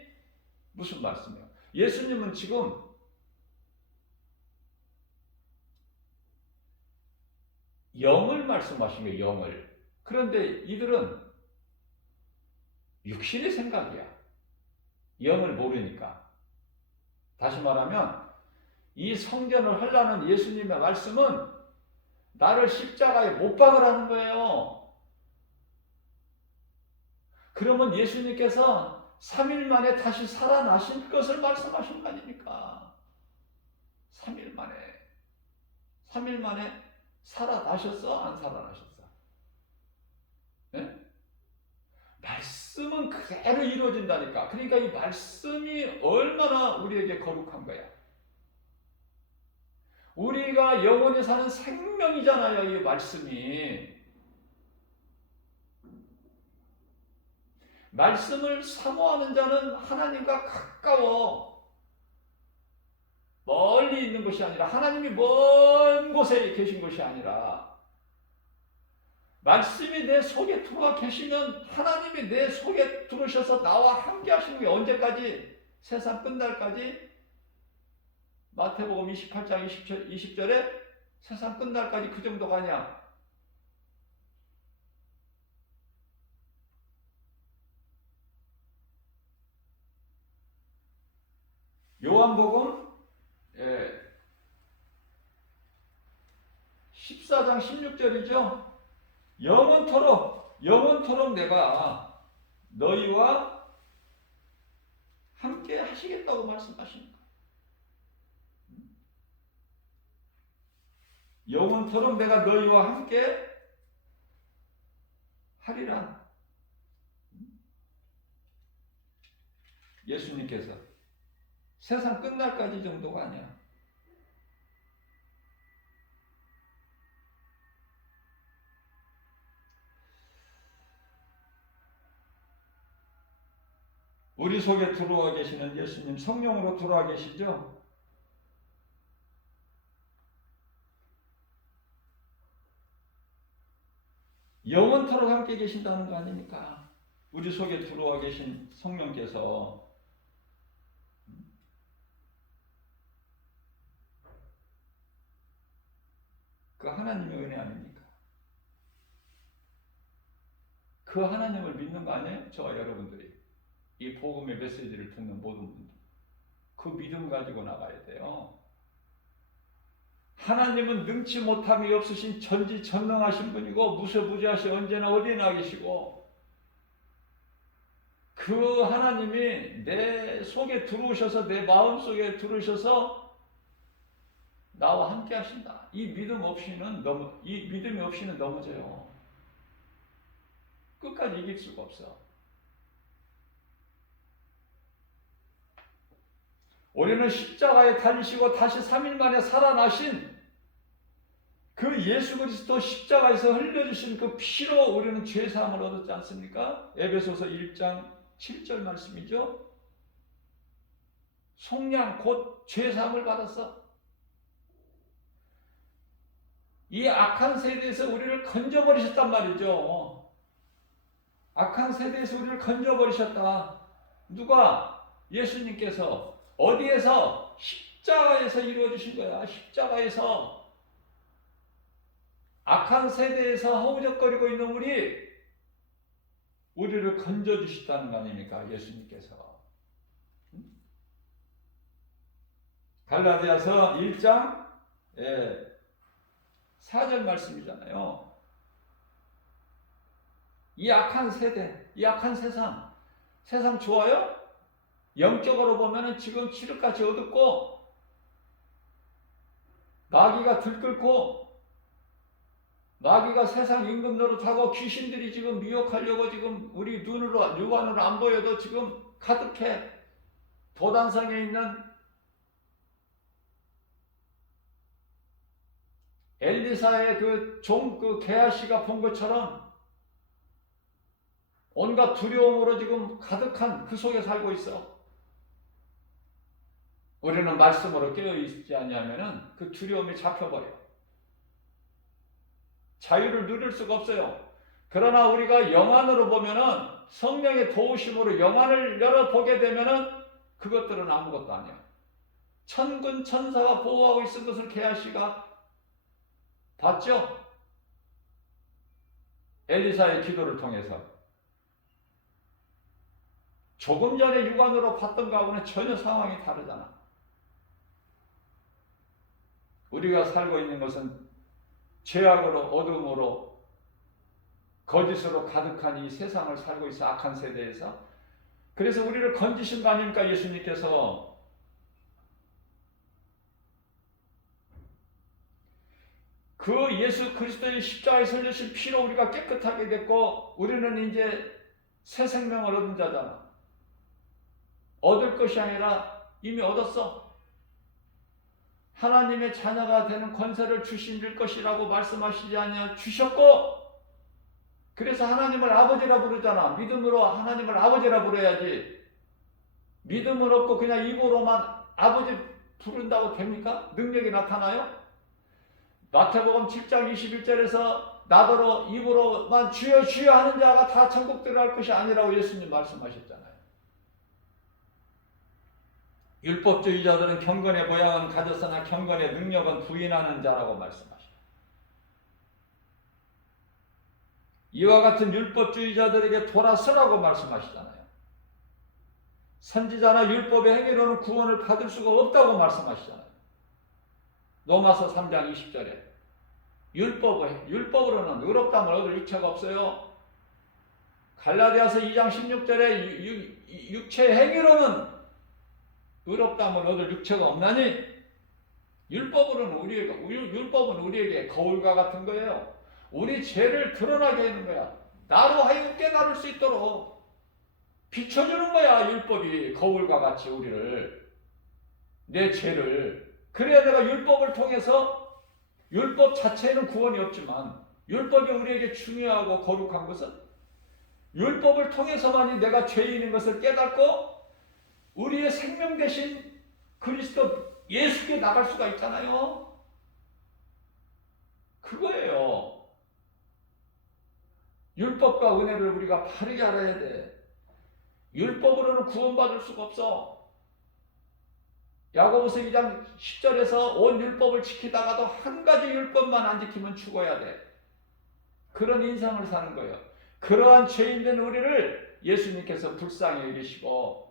무슨 말씀이에요? 예수님은 지금 영을 말씀하신 거예요. 영을. 그런데 이들은 육신의 생각이야. 영을 모르니까. 다시 말하면 이 성전을 하려는 예수님의 말씀은 나를 십자가에 못 박으라는 거예요. 그러면 예수님께서 3일 만에 다시 살아나신 것을 말씀하신 거 아닙니까? 3일 만에 살아나셨어? 안 살아나셨어? 네? 말씀은 그대로 이루어진다니까. 그러니까 이 말씀이 얼마나 우리에게 거룩한 거야. 우리가 영원히 사는 생명이잖아요, 이 말씀이. 말씀을 사모하는 자는 하나님과 가까워. 멀리 있는 것이 아니라 하나님이 먼 곳에 계신 것이 아니라 말씀이 내 속에 들어와 계시면 하나님이 내 속에 들어오셔서 나와 함께 하시는 게 언제까지? 세상 끝날까지? 마태복음 28장 20절에 세상 끝날까지 그 정도가 아니야. 요한복음 14장 16절이죠. 영원토록 내가 너희와 함께 하시겠다고 말씀하십니다. 영원토록 내가 너희와 함께 하리라. 예수님께서 세상 끝날까지 정도가 아니야. 우리 속에 들어와 계시는 예수님, 성령으로 들어와 계시죠? 영원토록 함께 계신다는 거 아닙니까? 우리 속에 들어와 계신 성령께서 그 하나님의 은혜 아닙니까? 그 하나님을 믿는 거 아니에요? 저와 여러분들이. 이 복음의 메시지를 듣는 모든 분들. 그 믿음 가지고 나가야 돼요. 하나님은 능치 못함이 없으신 전지전능하신 분이고 무소부지하시 언제나 어디나 계시고 그 하나님이 내 속에 들어오셔서 내 마음속에 들어오셔서 나와 함께 하신다. 이 믿음이 없이는 넘어져요. 끝까지 이길 수가 없어. 우리는 십자가에 달리시고 다시 3일 만에 살아나신 그 예수 그리스도 십자가에서 흘려주신 그 피로 우리는 죄사함을 얻었지 않습니까? 에베소서 1장 7절 말씀이죠. 속량 곧 죄사함을 받았어. 이 악한 세대에서 우리를 건져버리셨단 말이죠. 악한 세대에서 우리를 건져버리셨다. 누가? 예수님께서. 어디에서? 십자가에서 이루어주신 거야. 십자가에서. 악한 세대에서 허우적거리고 있는 우리를 건져주시다는 거 아닙니까? 예수님께서. 갈라디아서 1장 4절 말씀이잖아요. 이 악한 세대, 이 악한 세상. 세상 좋아요? 영적으로 보면은 지금 칠흑같이 어둡고 마귀가 들끓고 마귀가 세상 임금 노릇하고 귀신들이 지금 미혹하려고 지금 우리 눈으로 육안으로 안 보여도 지금 가득해. 도단성에 있는 엘리사의 그 게하시가 본 것처럼 온갖 두려움으로 지금 가득한 그 속에 살고 있어. 우리는 말씀으로 깨어있지 않냐면은 그 두려움이 잡혀버려. 자유를 누릴 수가 없어요. 그러나 우리가 영안으로 보면은 성령의 도우심으로 영안을 열어보게 되면은 그것들은 아무것도 아니야. 천군 천사가 보호하고 있은 것을 게하시가 봤죠? 엘리사의 기도를 통해서. 조금 전에 육안으로 봤던 거하고는 전혀 상황이 다르잖아. 우리가 살고 있는 것은 죄악으로 어둠으로 거짓으로 가득한 이 세상을 살고 있어. 악한 세대에서. 그래서 우리를 건지신 거 아닙니까? 예수님께서. 그 예수 그리스도의 십자가에 설리신 피로 우리가 깨끗하게 됐고 우리는 이제 새 생명을 얻은 자잖아. 얻을 것이 아니라 이미 얻었어. 하나님의 자녀가 되는 권세를 주실 것이라고 말씀하시지 않냐 주셨고, 그래서 하나님을 아버지라 부르잖아. 믿음으로 하나님을 아버지라 부르야지. 믿음은 없고 그냥 입으로만 아버지 부른다고 됩니까? 능력이 나타나요? 마태복음 7장 21절에서 나더러 입으로만 주여 주여 하는 자가 다 천국 들어갈 것이 아니라고 예수님 말씀하셨잖아요. 율법주의자들은 경건의 모양은 가졌으나 경건의 능력은 부인하는 자라고 말씀하십니다. 이와 같은 율법주의자들에게 돌아서라고 말씀하시잖아요. 선지자나 율법의 행위로는 구원을 받을 수가 없다고 말씀하시잖아요. 로마서 3장 20절에 율법으로는 의롭다함을 얻을 육체가 없어요. 갈라디아서 2장 16절에 육체 행위로는 의롭다함을 얻을 육체가 없나니 율법은 우리에게 거울과 같은 거예요. 우리 죄를 드러나게 하는 거야. 나로 하여금 깨달을 수 있도록 비춰주는 거야. 율법이 거울과 같이 우리를, 내 죄를. 그래야 내가 율법을 통해서, 율법 자체에는 구원이 없지만 율법이 우리에게 중요하고 거룩한 것은 율법을 통해서만이 내가 죄인인 것을 깨닫고 우리의 생명 대신 그리스도 예수께 나갈 수가 있잖아요. 그거예요. 율법과 은혜를 우리가 바르게 알아야 돼. 율법으로는 구원받을 수가 없어. 야고보서 2장 10절에서 온 율법을 지키다가도 한 가지 율법만 안 지키면 죽어야 돼. 그런 인생을 사는 거예요. 그러한 죄인된 우리를 예수님께서 불쌍히 여기시고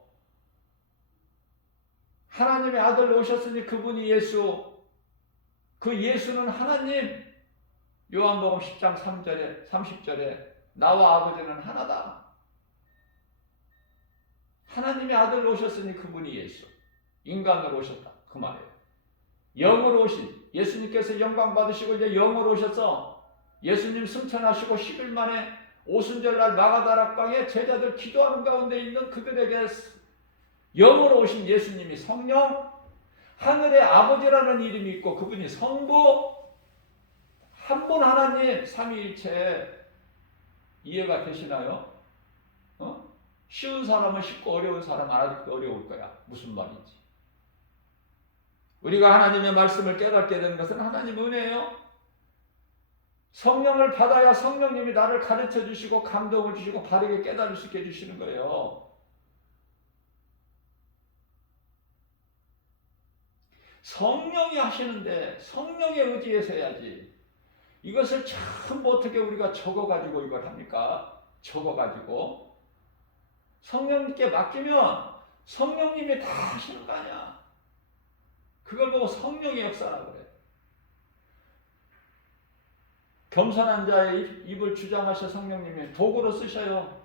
하나님의 아들 오셨으니 그분이 예수, 그 예수는 하나님. 요한복음 10장 3절에 30절에 나와 아버지는 하나다. 하나님의 아들 오셨으니 그분이 예수, 인간으로 오셨다 그 말이에요. 영으로 오신 예수님께서 영광 받으시고 이제 영으로 오셔서 예수님 승천하시고 10일 만에 오순절날 마가다락방에 제자들 기도하는 가운데 있는 그들에게 영으로 오신 예수님이 성령, 하늘의 아버지라는 이름이 있고 그분이 성부, 한 분 하나님, 삼위일체. 이해가 되시나요? 쉬운 사람은 쉽고 어려운 사람은 알아듣기 어려울 거야. 무슨 말인지. 우리가 하나님의 말씀을 깨닫게 되는 것은 하나님 은혜예요. 성령을 받아야 성령님이 나를 가르쳐 주시고 감동을 주시고 바르게 깨달을 수 있게 해주시는 거예요. 성령이 하시는데 성령에 의지해서 해야지. 이것을 참 어떻게 우리가 적어가지고 이걸 합니까? 적어가지고 성령님께 맡기면 성령님이 다 하시는 거 아니야. 그걸 보고 성령의 역사라고 그래. 겸손한 자의 입을 주장하셔 성령님이 도구로 쓰셔요.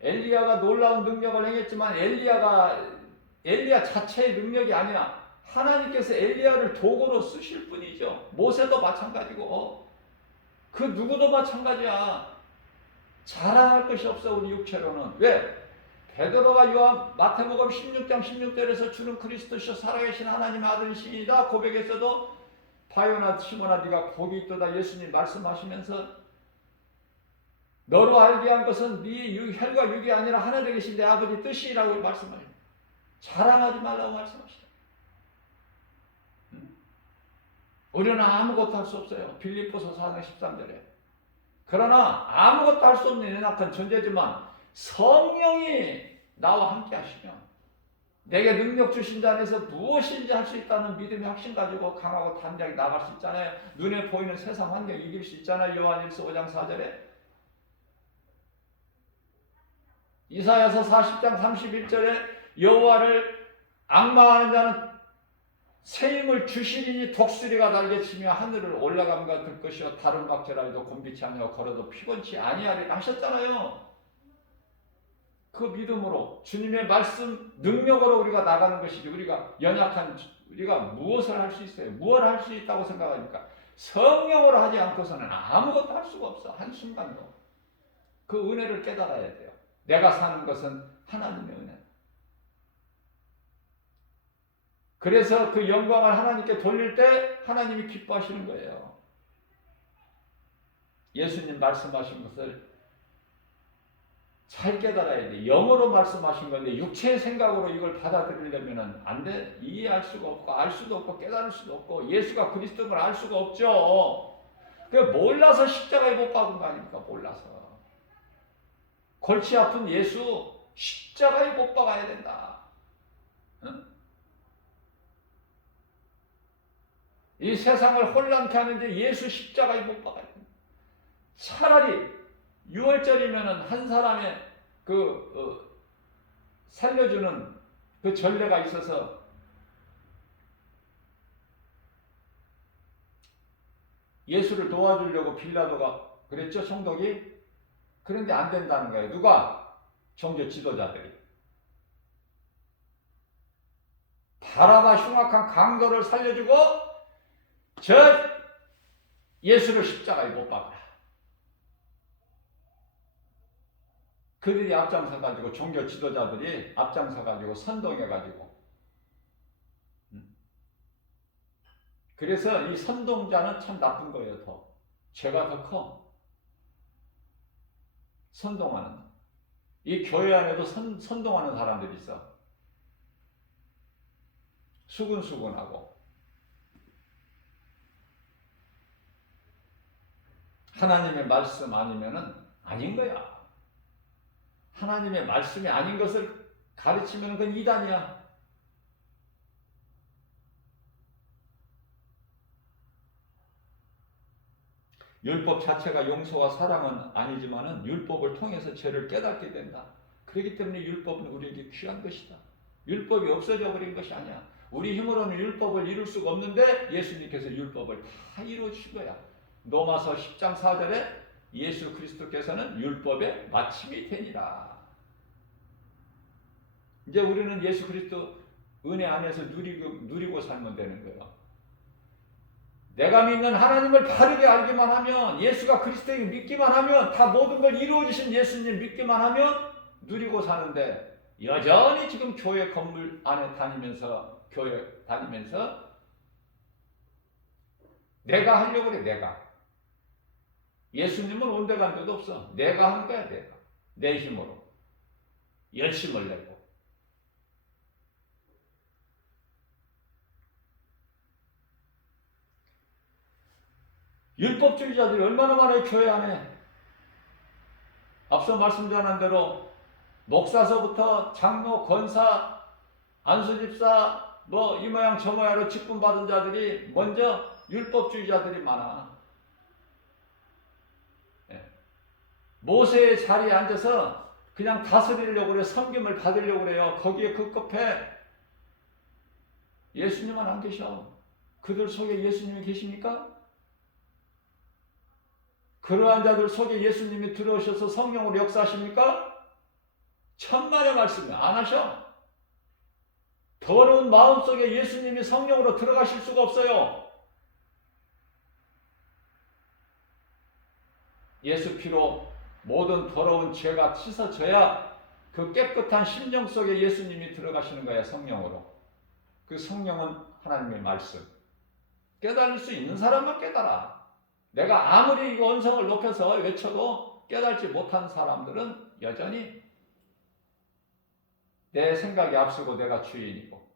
엘리야가 놀라운 능력을 행했지만 엘리야 자체의 능력이 아니라 하나님께서 엘리야를 도구로 쓰실 뿐이죠. 모세도 마찬가지고 그 누구도 마찬가지야. 자랑할 것이 없어 우리 육체로는. 왜? 베드로가 요한 마태복음 16장 16절에서 주는 그리스도시요 살아계신 하나님의 아들이시이다 고백했어도 바요나 시몬아 네가 거기 있도다 예수님 말씀하시면서 너로 알게 한 것은 네 혈과 육이 아니라 하늘에 계신 내 아버지 뜻이라고 말씀하십니다. 자랑하지 말라고 말씀하시죠. 우리는 아무것도 할 수 없어요. 빌립보서 4장 13절에. 그러나 아무것도 할 수 없는 연약한 존재지만 성령이 나와 함께 하시면 내게 능력 주신 자 안에서 무엇인지 할 수 있다는 믿음의 확신 가지고 강하고 담대하게 나갈 수 있잖아요. 눈에 보이는 세상 환경 이길 수 있잖아요. 요한일서 5장 4절에. 이사야서 40장 31절에 여호와를 앙망하는 자는 새 힘을 주시리니 독수리가 날개치며 하늘을 올라감과 들 것이요 다른 박제라도 곤비치 아니하고 걸어도 피곤치 아니하리라 하셨잖아요. 그 믿음으로 주님의 말씀 능력으로 우리가 나가는 것이지 우리가 연약한 우리가 무엇을 할 수 있어요? 무엇을 할 수 있다고 생각하니까 성령으로 하지 않고서는 아무것도 할 수가 없어. 한순간도. 그 은혜를 깨달아야 돼요. 내가 사는 것은 하나님의 은혜. 그래서 그 영광을 하나님께 돌릴 때 하나님이 기뻐하시는 거예요. 예수님 말씀하신 것을 잘 깨달아야 돼. 영어로 말씀하신 건데 육체의 생각으로 이걸 받아들이려면 안 돼. 이해할 수가 없고 알 수도 없고 깨달을 수도 없고 예수가 그리스도를 알 수가 없죠. 그 몰라서 십자가에 못 박은 거 아닙니까? 몰라서. 골치 아픈 예수 십자가에 못 박아야 된다. 응? 이 세상을 혼란케 하는데 예수 십자가에 못 박아야 된다. 차라리 6월절이면 한 사람의 살려주는 그 전례가 있어서 예수를 도와주려고 빌라도가 그랬죠, 총독이. 그런데 안 된다는 거예요. 누가? 종교 지도자들이. 바라바 흉악한 강도를 살려주고 저 예수를 십자가에 못 박아라. 그들이 앞장서가지고 종교 지도자들이 앞장서가지고 선동해가지고 그래서 이 선동자는 참 나쁜 거예요. 더 죄가 더 커. 선동하는 이 교회 안에도 선동하는 사람들이 있어. 수근수근하고 하나님의 말씀 아니면은 아닌 거야. 하나님의 말씀이 아닌 것을 가르치면 그건 이단이야. 율법 자체가 용서와 사랑은 아니지만은 율법을 통해서 죄를 깨닫게 된다. 그렇기 때문에 율법은 우리에게 귀한 것이다. 율법이 없어져 버린 것이 아니야. 우리 힘으로는 율법을 이룰 수가 없는데 예수님께서 율법을 다 이루어 주신 거야. 로마서 10장 4절에 예수 그리스도께서는 율법의 마침이 되니라. 이제 우리는 예수 그리스도 은혜 안에서 누리고 살면 되는 거예요. 내가 믿는 하나님을 바르게 알기만 하면, 예수가 그리스도를 믿기만 하면, 다 모든 걸 이루어 주신 예수님 믿기만 하면 누리고 사는데, 여전히 지금 교회 건물 안에 교회 다니면서 내가 하려고 그래. 내가. 예수님은 온데 간 데도 없어. 내가 한 거야. 내가. 내 힘으로. 열심을 내고. 율법주의자들이 얼마나 많아요. 교회 안에. 앞서 말씀드린 대로 목사서부터 장로, 권사, 안수집사 이 모양 저 모양으로 직분 받은 자들이 먼저 율법주의자들이 많아. 모세의 자리에 앉아서 그냥 다스리려고 그래. 섬김을 받으려고 그래요. 거기에 급급해. 예수님은 안 계셔. 그들 속에 예수님이 계십니까? 그러한 자들 속에 예수님이 들어오셔서 성령으로 역사하십니까? 천만의 말씀을 안 하셔. 더러운 마음 속에 예수님이 성령으로 들어가실 수가 없어요. 예수 피로 모든 더러운 죄가 씻어져야 그 깨끗한 심령 속에 예수님이 들어가시는 거야, 성령으로. 그 성령은 하나님의 말씀. 깨달을 수 있는 사람만 깨달아. 내가 아무리 이 언성을 높여서 외쳐도 깨달지 못한 사람들은 여전히 내 생각이 앞서고 내가 주인이고.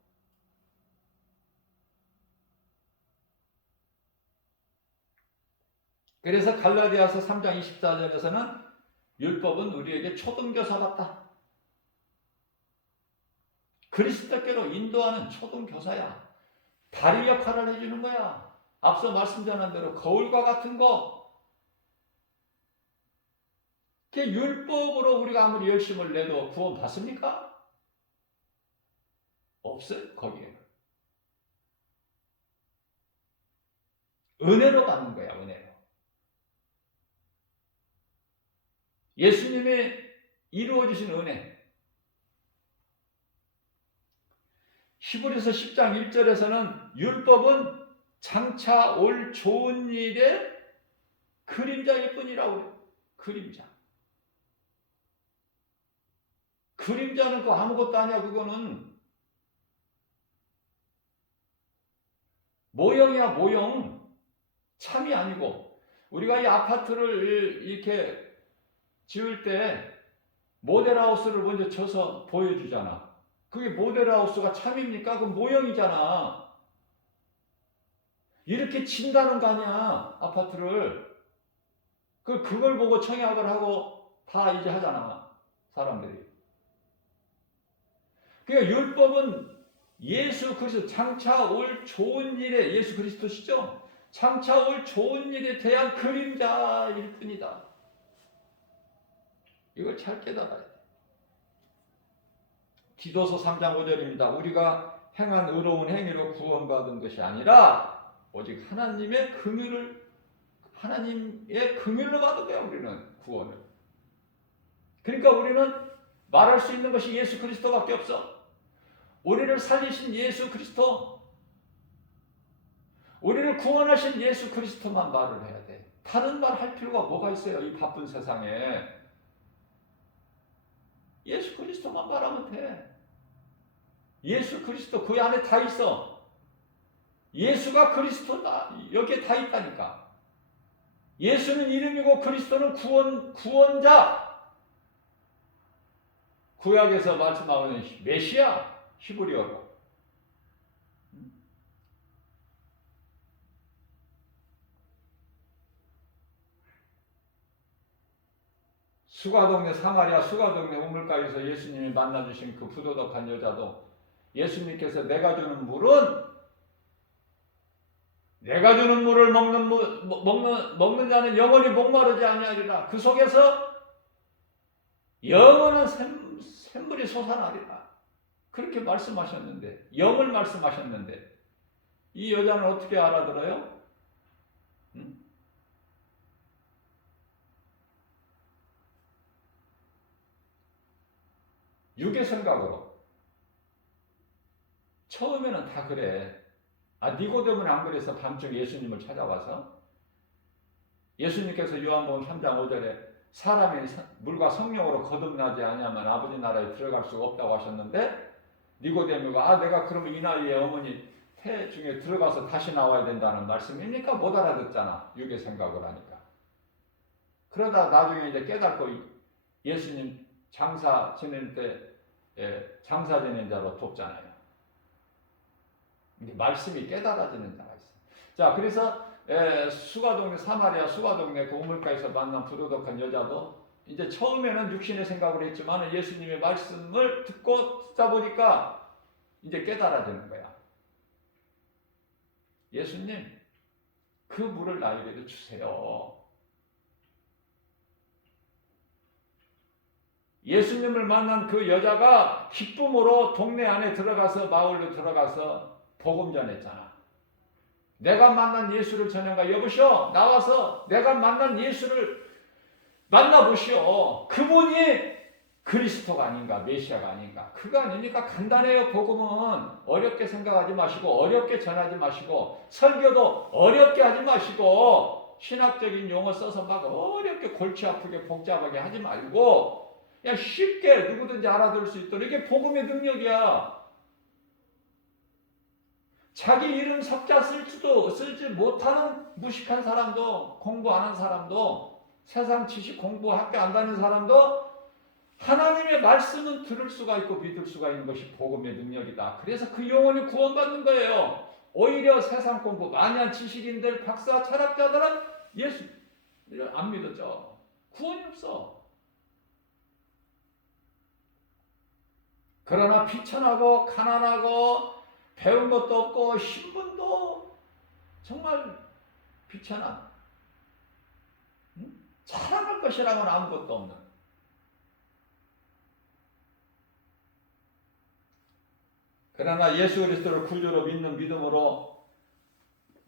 그래서 갈라디아서 3장 24절에서는 율법은 우리에게 초등교사 같다. 그리스도께로 인도하는 초등교사야. 다리 역할을 해주는 거야. 앞서 말씀드린 대로 거울과 같은 거. 그 율법으로 우리가 아무리 열심을 내도 구원 받습니까? 없어요, 거기에. 은혜로 받는 거야, 은혜로. 예수님이 이루어주신 은혜. 히브리서 10장 1절에서는 율법은 장차 올 좋은 일의 그림자일 뿐이라고 그래요. 그림자. 그림자는 그거 아무것도 아니야. 그거는 모형이야, 모형. 참이 아니고. 우리가 이 아파트를 이렇게 지을 때 모델하우스를 먼저 쳐서 보여주잖아. 그게 모델하우스가 참입니까? 그건 모형이잖아. 이렇게 친다는 거 아니야, 아파트를. 그걸 보고 청약을 하고 다 이제 하잖아, 사람들이. 그러니까 율법은 예수 그리스도, 장차 올 좋은 일에, 예수 그리스도시죠? 장차 올 좋은 일에 대한 그림자일 뿐이다. 이걸 잘 깨달아야 돼. 디도서 3장 5절입니다. 우리가 행한 의로운 행위로 구원받은 것이 아니라 오직 하나님의 긍휼로 받은 거야, 우리는 구원을. 그러니까 우리는 말할 수 있는 것이 예수 그리스도밖에 없어. 우리를 살리신 예수 그리스도, 우리를 구원하신 예수 그리스도만 말을 해야 돼. 다른 말 할 필요가 뭐가 있어요, 이 바쁜 세상에. 예수 그리스도만 말하면 돼. 예수 그리스도 그 안에 다 있어. 예수가 그리스도다. 여기에 다 있다니까. 예수는 이름이고 그리스도는 구원자. 구약에서 말씀하는 메시아, 히브리어로. 사마리아 수가동네 우물가에서 예수님이 만나주신 그 부도덕한 여자도 예수님께서 내가 주는 물을 먹는 자는 영원히 목마르지 아니하리라. 그 속에서 영원한 샘물이 솟아나리라. 그렇게 말씀하셨는데, 영을 말씀하셨는데, 이 여자는 어떻게 알아들어요? 육의 생각으로. 처음에는 다 그래. 니고데모는 안 그래서 밤중에 예수님을 찾아와서 예수님께서 요한복음 3장 5절에 사람이 물과 성령으로 거듭나지 아니하면 아버지 나라에 들어갈 수가 없다고 하셨는데, 니고데모가 내가 그러면 이 나이에 어머니 태 중에 들어가서 다시 나와야 된다는 말씀입니까? 못 알아듣잖아, 육의 생각을 하니까. 그러다 나중에 이제 깨닫고 예수님 장사 지낼 때 장사 지낸 자로 돕잖아요. 말씀이 깨달아지는 자가 있어요. 자, 그래서 사마리아 수가동네 그 우물가에서 만난 부도덕한 여자도 이제 처음에는 육신의 생각을 했지만 예수님의 말씀을 듣다 보니까 이제 깨달아지는 거야. 예수님, 그 물을 나에게도 주세요. 예수님을 만난 그 여자가 기쁨으로 동네 안에 들어가서, 마을로 들어가서 복음 전했잖아. 내가 만난 예수를 전해가 여보시오 나와서 내가 만난 예수를 만나보시오. 그분이 그리스도가 아닌가 메시아가 아닌가. 그거 아닙니까? 간단해요. 복음은 어렵게 생각하지 마시고 어렵게 전하지 마시고 설교도 어렵게 하지 마시고 신학적인 용어 써서 막 어렵게 골치 아프게 복잡하게 하지 말고 그냥 쉽게 누구든지 알아들을 수 있도록 이게 복음의 능력이야. 자기 이름 석자 쓸지 못하는 무식한 사람도 공부 안 한 사람도 세상 지식 공부 학교 안 다니는 사람도 하나님의 말씀은 들을 수가 있고 믿을 수가 있는 것이 복음의 능력이다. 그래서 그 영혼이 구원받는 거예요. 오히려 세상 공부 많이 한 지식인들 박사 철학자들은 예수 안 믿었죠. 구원이 없어. 그러나 비천하고 가난하고 배운 것도 없고 신분도 정말 비천한 자랑할 것이라고는 아무것도 없는 그러나 예수 그리스도를 구주로 믿는 믿음으로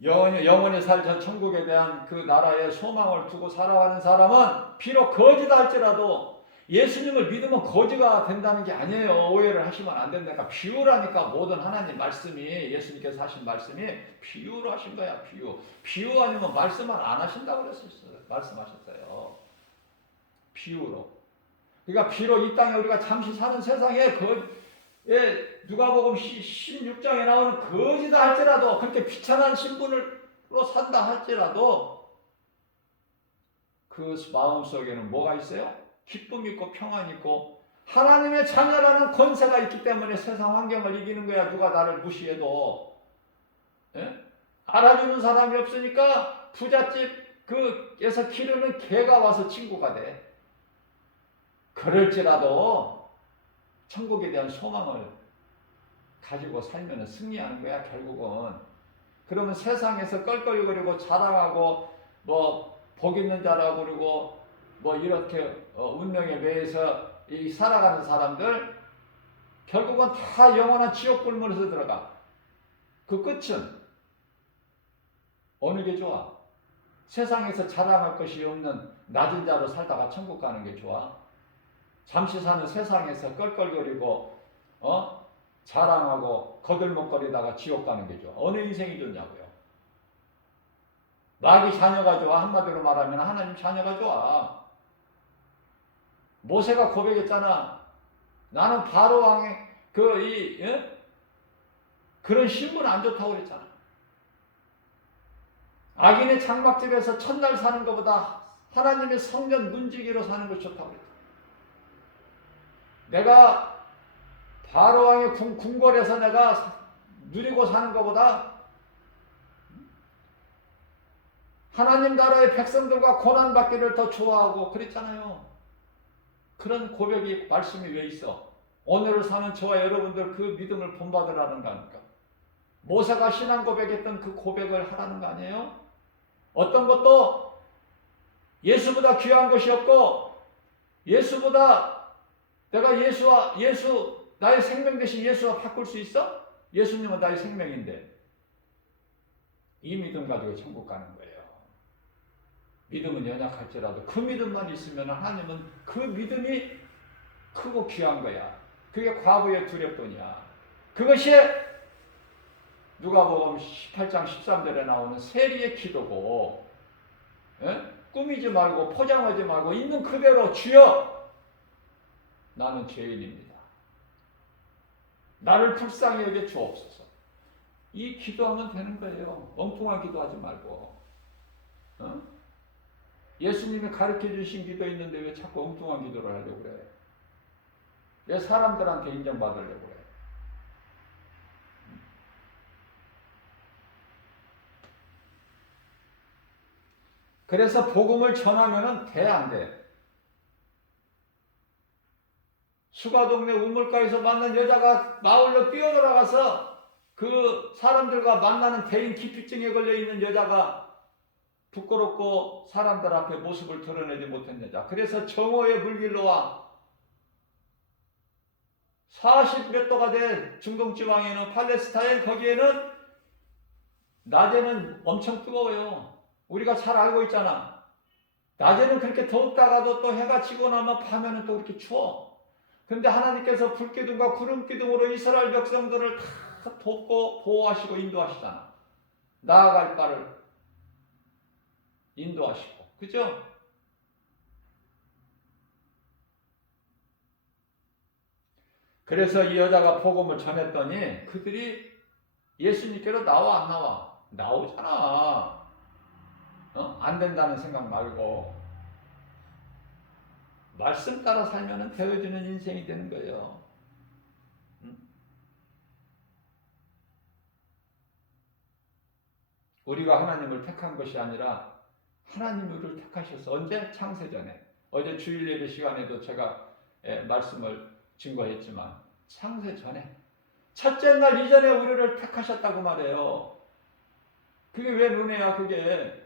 영원히 살 전 천국에 대한 그 나라의 소망을 두고 살아가는 사람은 비록 거지다 할지라도 예수님을 믿으면 거지가 된다는 게 아니에요. 오해를 하시면 안 된다니까. 비유라니까. 모든 하나님 말씀이 예수님께서 하신 말씀이 비유로 하신 거야. 비유 아니면 말씀을 안 하신다고 그랬었어요. 말씀하셨어요. 비유로. 그러니까 비록 이 땅에 우리가 잠시 사는 세상에 누가복음 16장에 나오는 거지다 할지라도 그렇게 비천한 신분으로 산다 할지라도 그 마음속에는 뭐가 있어요? 기쁨이 있고 평안이 있고 하나님의 자녀라는 권세가 있기 때문에 세상 환경을 이기는 거야. 누가 나를 무시해도 알아주는 사람이 없으니까 부잣집에서 기르는 개가 와서 친구가 돼. 그럴지라도 천국에 대한 소망을 가지고 살면 승리하는 거야. 결국은. 그러면 세상에서 껄껄거리고 자랑하고 복 있는 자라고 그러고 이렇게 운명에 매여서 살아가는 사람들 결국은 다 영원한 지옥 불문에서 들어가. 그 끝은 어느 게 좋아? 세상에서 자랑할 것이 없는 낮은 자로 살다가 천국 가는 게 좋아? 잠시 사는 세상에서 껄껄거리고 자랑하고 거들먹거리다가 지옥 가는 게 좋아? 어느 인생이 좋냐고요? 마귀 자녀가 좋아? 한마디로 말하면 하나님 자녀가 좋아. 모세가 고백했잖아. 나는 바로 왕의 그런 신분 안 좋다고 그랬잖아. 악인의 장막집에서 첫날 사는 것보다 하나님의 성전 문지기로 사는 것이 좋다고 그랬잖아. 내가 바로 왕의 궁궐에서 내가 누리고 사는 것보다 하나님 나라의 백성들과 고난받기를 더 좋아하고 그랬잖아요. 그런 고백이 말씀이 왜 있어? 오늘을 사는 저와 여러분들 그 믿음을 본받으라는 거 아닙니까? 모세가 신앙 고백했던 그 고백을 하라는 거 아니에요? 어떤 것도 예수보다 귀한 것이 없고 예수보다 내가 나의 생명 대신 예수와 바꿀 수 있어? 예수님은 나의 생명인데 이 믿음 가지고 천국 가는 거예요. 믿음은 연약할지라도 그 믿음만 있으면 하나님은 그 믿음이 크고 귀한 거야. 그게 과부의 두렵돈이야. 그것이 누가복음 18장 13절에 나오는 세리의 기도고 꾸미지 말고 포장하지 말고 있는 그대로 주여 나는 죄인입니다. 나를 불쌍히 여겨 주옵소서. 이 기도하면 되는 거예요. 엉뚱한 기도하지 말고. 예수님이 가르쳐 주신 기도 있는데 왜 자꾸 엉뚱한 기도를 하려고 그래? 왜 사람들한테 인정받으려고 그래? 그래서 복음을 전하면은 돼, 안 돼? 수가동네 우물가에서 만난 여자가 마을로 뛰어들어가서 그 사람들과 만나는 대인 기피증에 걸려있는 여자가 부끄럽고 사람들 앞에 모습을 드러내지 못한 여자. 그래서 정오의 물길로 와 40몇 도가 된 중동지방에는 팔레스타인 거기에는 낮에는 엄청 뜨거워요. 우리가 잘 알고 있잖아. 낮에는 그렇게 덥다가도 또 해가 지고 나면 밤에는 또 그렇게 추워. 근데 하나님께서 불기둥과 구름기둥으로 이스라엘 백성들을 다 돕고 보호하시고 인도하시잖아. 나아갈 바를 인도하시고. 그죠? 그래서 이 여자가 복음을 전했더니 그들이 예수님께로 나와 안 나와? 나오잖아. 안 된다는 생각 말고 말씀 따라 살면 되어지는 인생이 되는 거예요. 우리가 하나님을 택한 것이 아니라 하나님이 우리를 택하셔서 언제? 창세전에. 어제 주일 예배 시간에도 제가 말씀을 증거했지만 창세전에 첫째 날 이전에 우리를 택하셨다고 말해요. 그게 왜 눈에야 그게.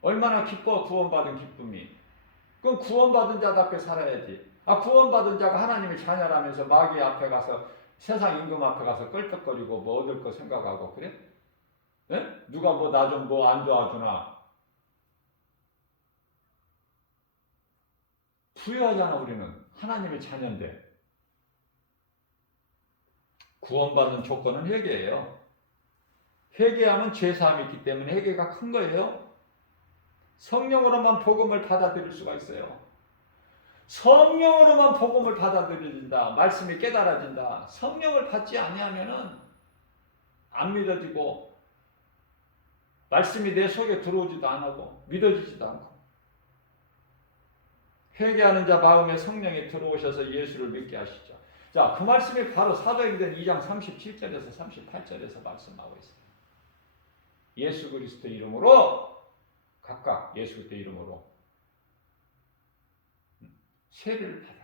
얼마나 기뻐 구원받은 기쁨이. 그럼 구원받은 자답게 살아야지. 구원받은 자가 하나님의 자녀라면서 마귀 앞에 가서 세상 임금 앞에 가서 껄떡거리고 뭐 얻을 거 생각하고 그래? 네? 누가 뭐 나 좀 뭐 안 도와주나? 부유하잖아 우리는. 하나님의 자녀인데. 구원받는 조건은 회개예요. 회개하면 죄사함이 있기 때문에 회개가 큰 거예요. 성령으로만 복음을 받아들일 수가 있어요. 성령으로만 복음을 받아들여진다. 말씀이 깨달아진다. 성령을 받지 아니하면은 안 믿어지고 말씀이 내 속에 들어오지도 않고 믿어지지도 않고. 회개하는 자 마음에 성령이 들어오셔서 예수를 믿게 하시죠. 자, 그 말씀이 바로 사도행전 2장 37절에서 38절에서 말씀하고 있어요. 예수 그리스도 이름으로 각각 예수 그리스도 이름으로 세례를 받아라.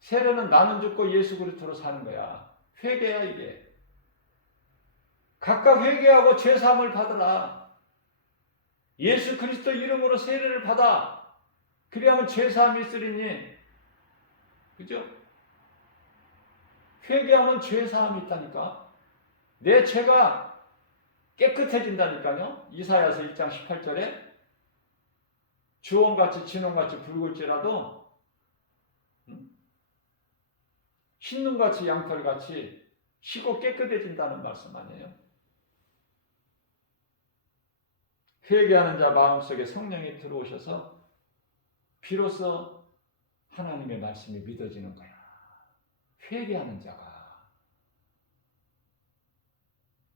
세례는 나는 죽고 예수 그리스도로 사는 거야. 회개야 이게. 각각 회개하고 죄사함을 받으라. 예수 그리스도 이름으로 세례를 받아. 그리하면 죄사함이 있으리니. 그죠? 회개하면 죄사함이 있다니까. 내 죄가 깨끗해진다니까요. 이사야서 1장 18절에 주홍같이 진홍같이 붉을지라도 흰눈같이 양털같이 희고 깨끗해진다는 말씀 아니에요. 회개하는 자 마음속에 성령이 들어오셔서 비로소 하나님의 말씀이 믿어지는 거야. 회개하는 자가.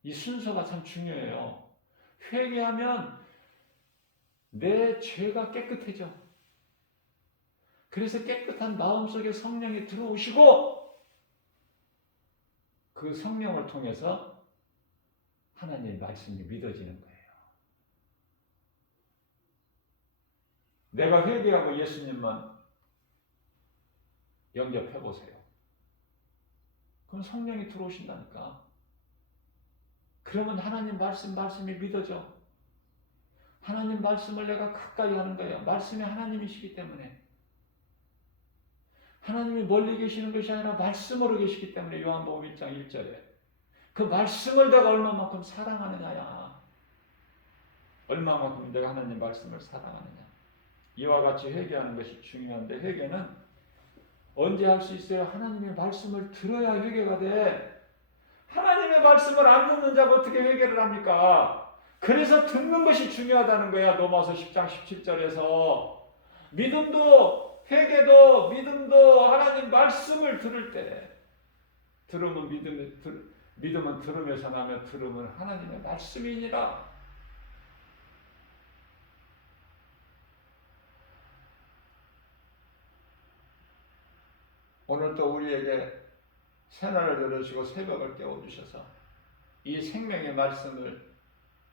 이 순서가 참 중요해요. 회개하면 내 죄가 깨끗해져. 그래서 깨끗한 마음속에 성령이 들어오시고 그 성령을 통해서 하나님의 말씀이 믿어지는 거예요. 내가 회개하고 예수님만 영접해 보세요. 그럼 성령이 들어오신다니까. 그러면 하나님 말씀이 믿어져. 하나님 말씀을 내가 가까이 하는 거예요. 말씀이 하나님이시기 때문에. 하나님이 멀리 계시는 것이 아니라 말씀으로 계시기 때문에 요한복음 1장 1절에 그 말씀을 내가 얼마만큼 사랑하느냐야. 얼마만큼 내가 하나님 말씀을 사랑하느냐. 이와 같이 회개하는 것이 중요한데 회개는 언제 할 수 있어요? 하나님의 말씀을 들어야 회개가 돼. 하나님의 말씀을 안 듣는 자가 어떻게 회개를 합니까? 그래서 듣는 것이 중요하다는 거야. 로마서 10장 17절에서 믿음도 회개도 믿음도 하나님 말씀을 들을 때 들으면 믿음은 들으면서 나며 들으면 하나님의 말씀이니라. 오늘 또 우리에게 새날을 열어주시고 새벽을 깨워주셔서 이 생명의 말씀을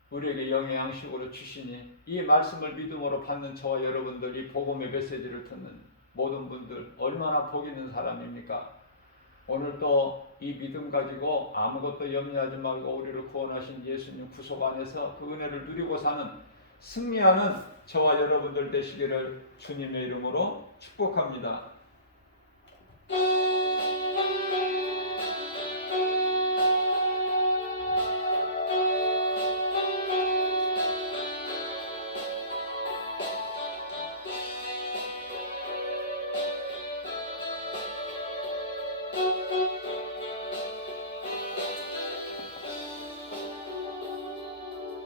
우리에게 영의 양식으로 주시니 이 말씀을 믿음으로 받는 저와 여러분들, 이 복음의 메시지를 듣는 모든 분들 얼마나 복 있는 사람입니까? 오늘 또 이 믿음 가지고 아무것도 염려하지 말고 우리를 구원하신 예수님 구속 안에서 그 은혜를 누리고 사는 승리하는 저와 여러분들 되시기를 주님의 이름으로 축복합니다. 주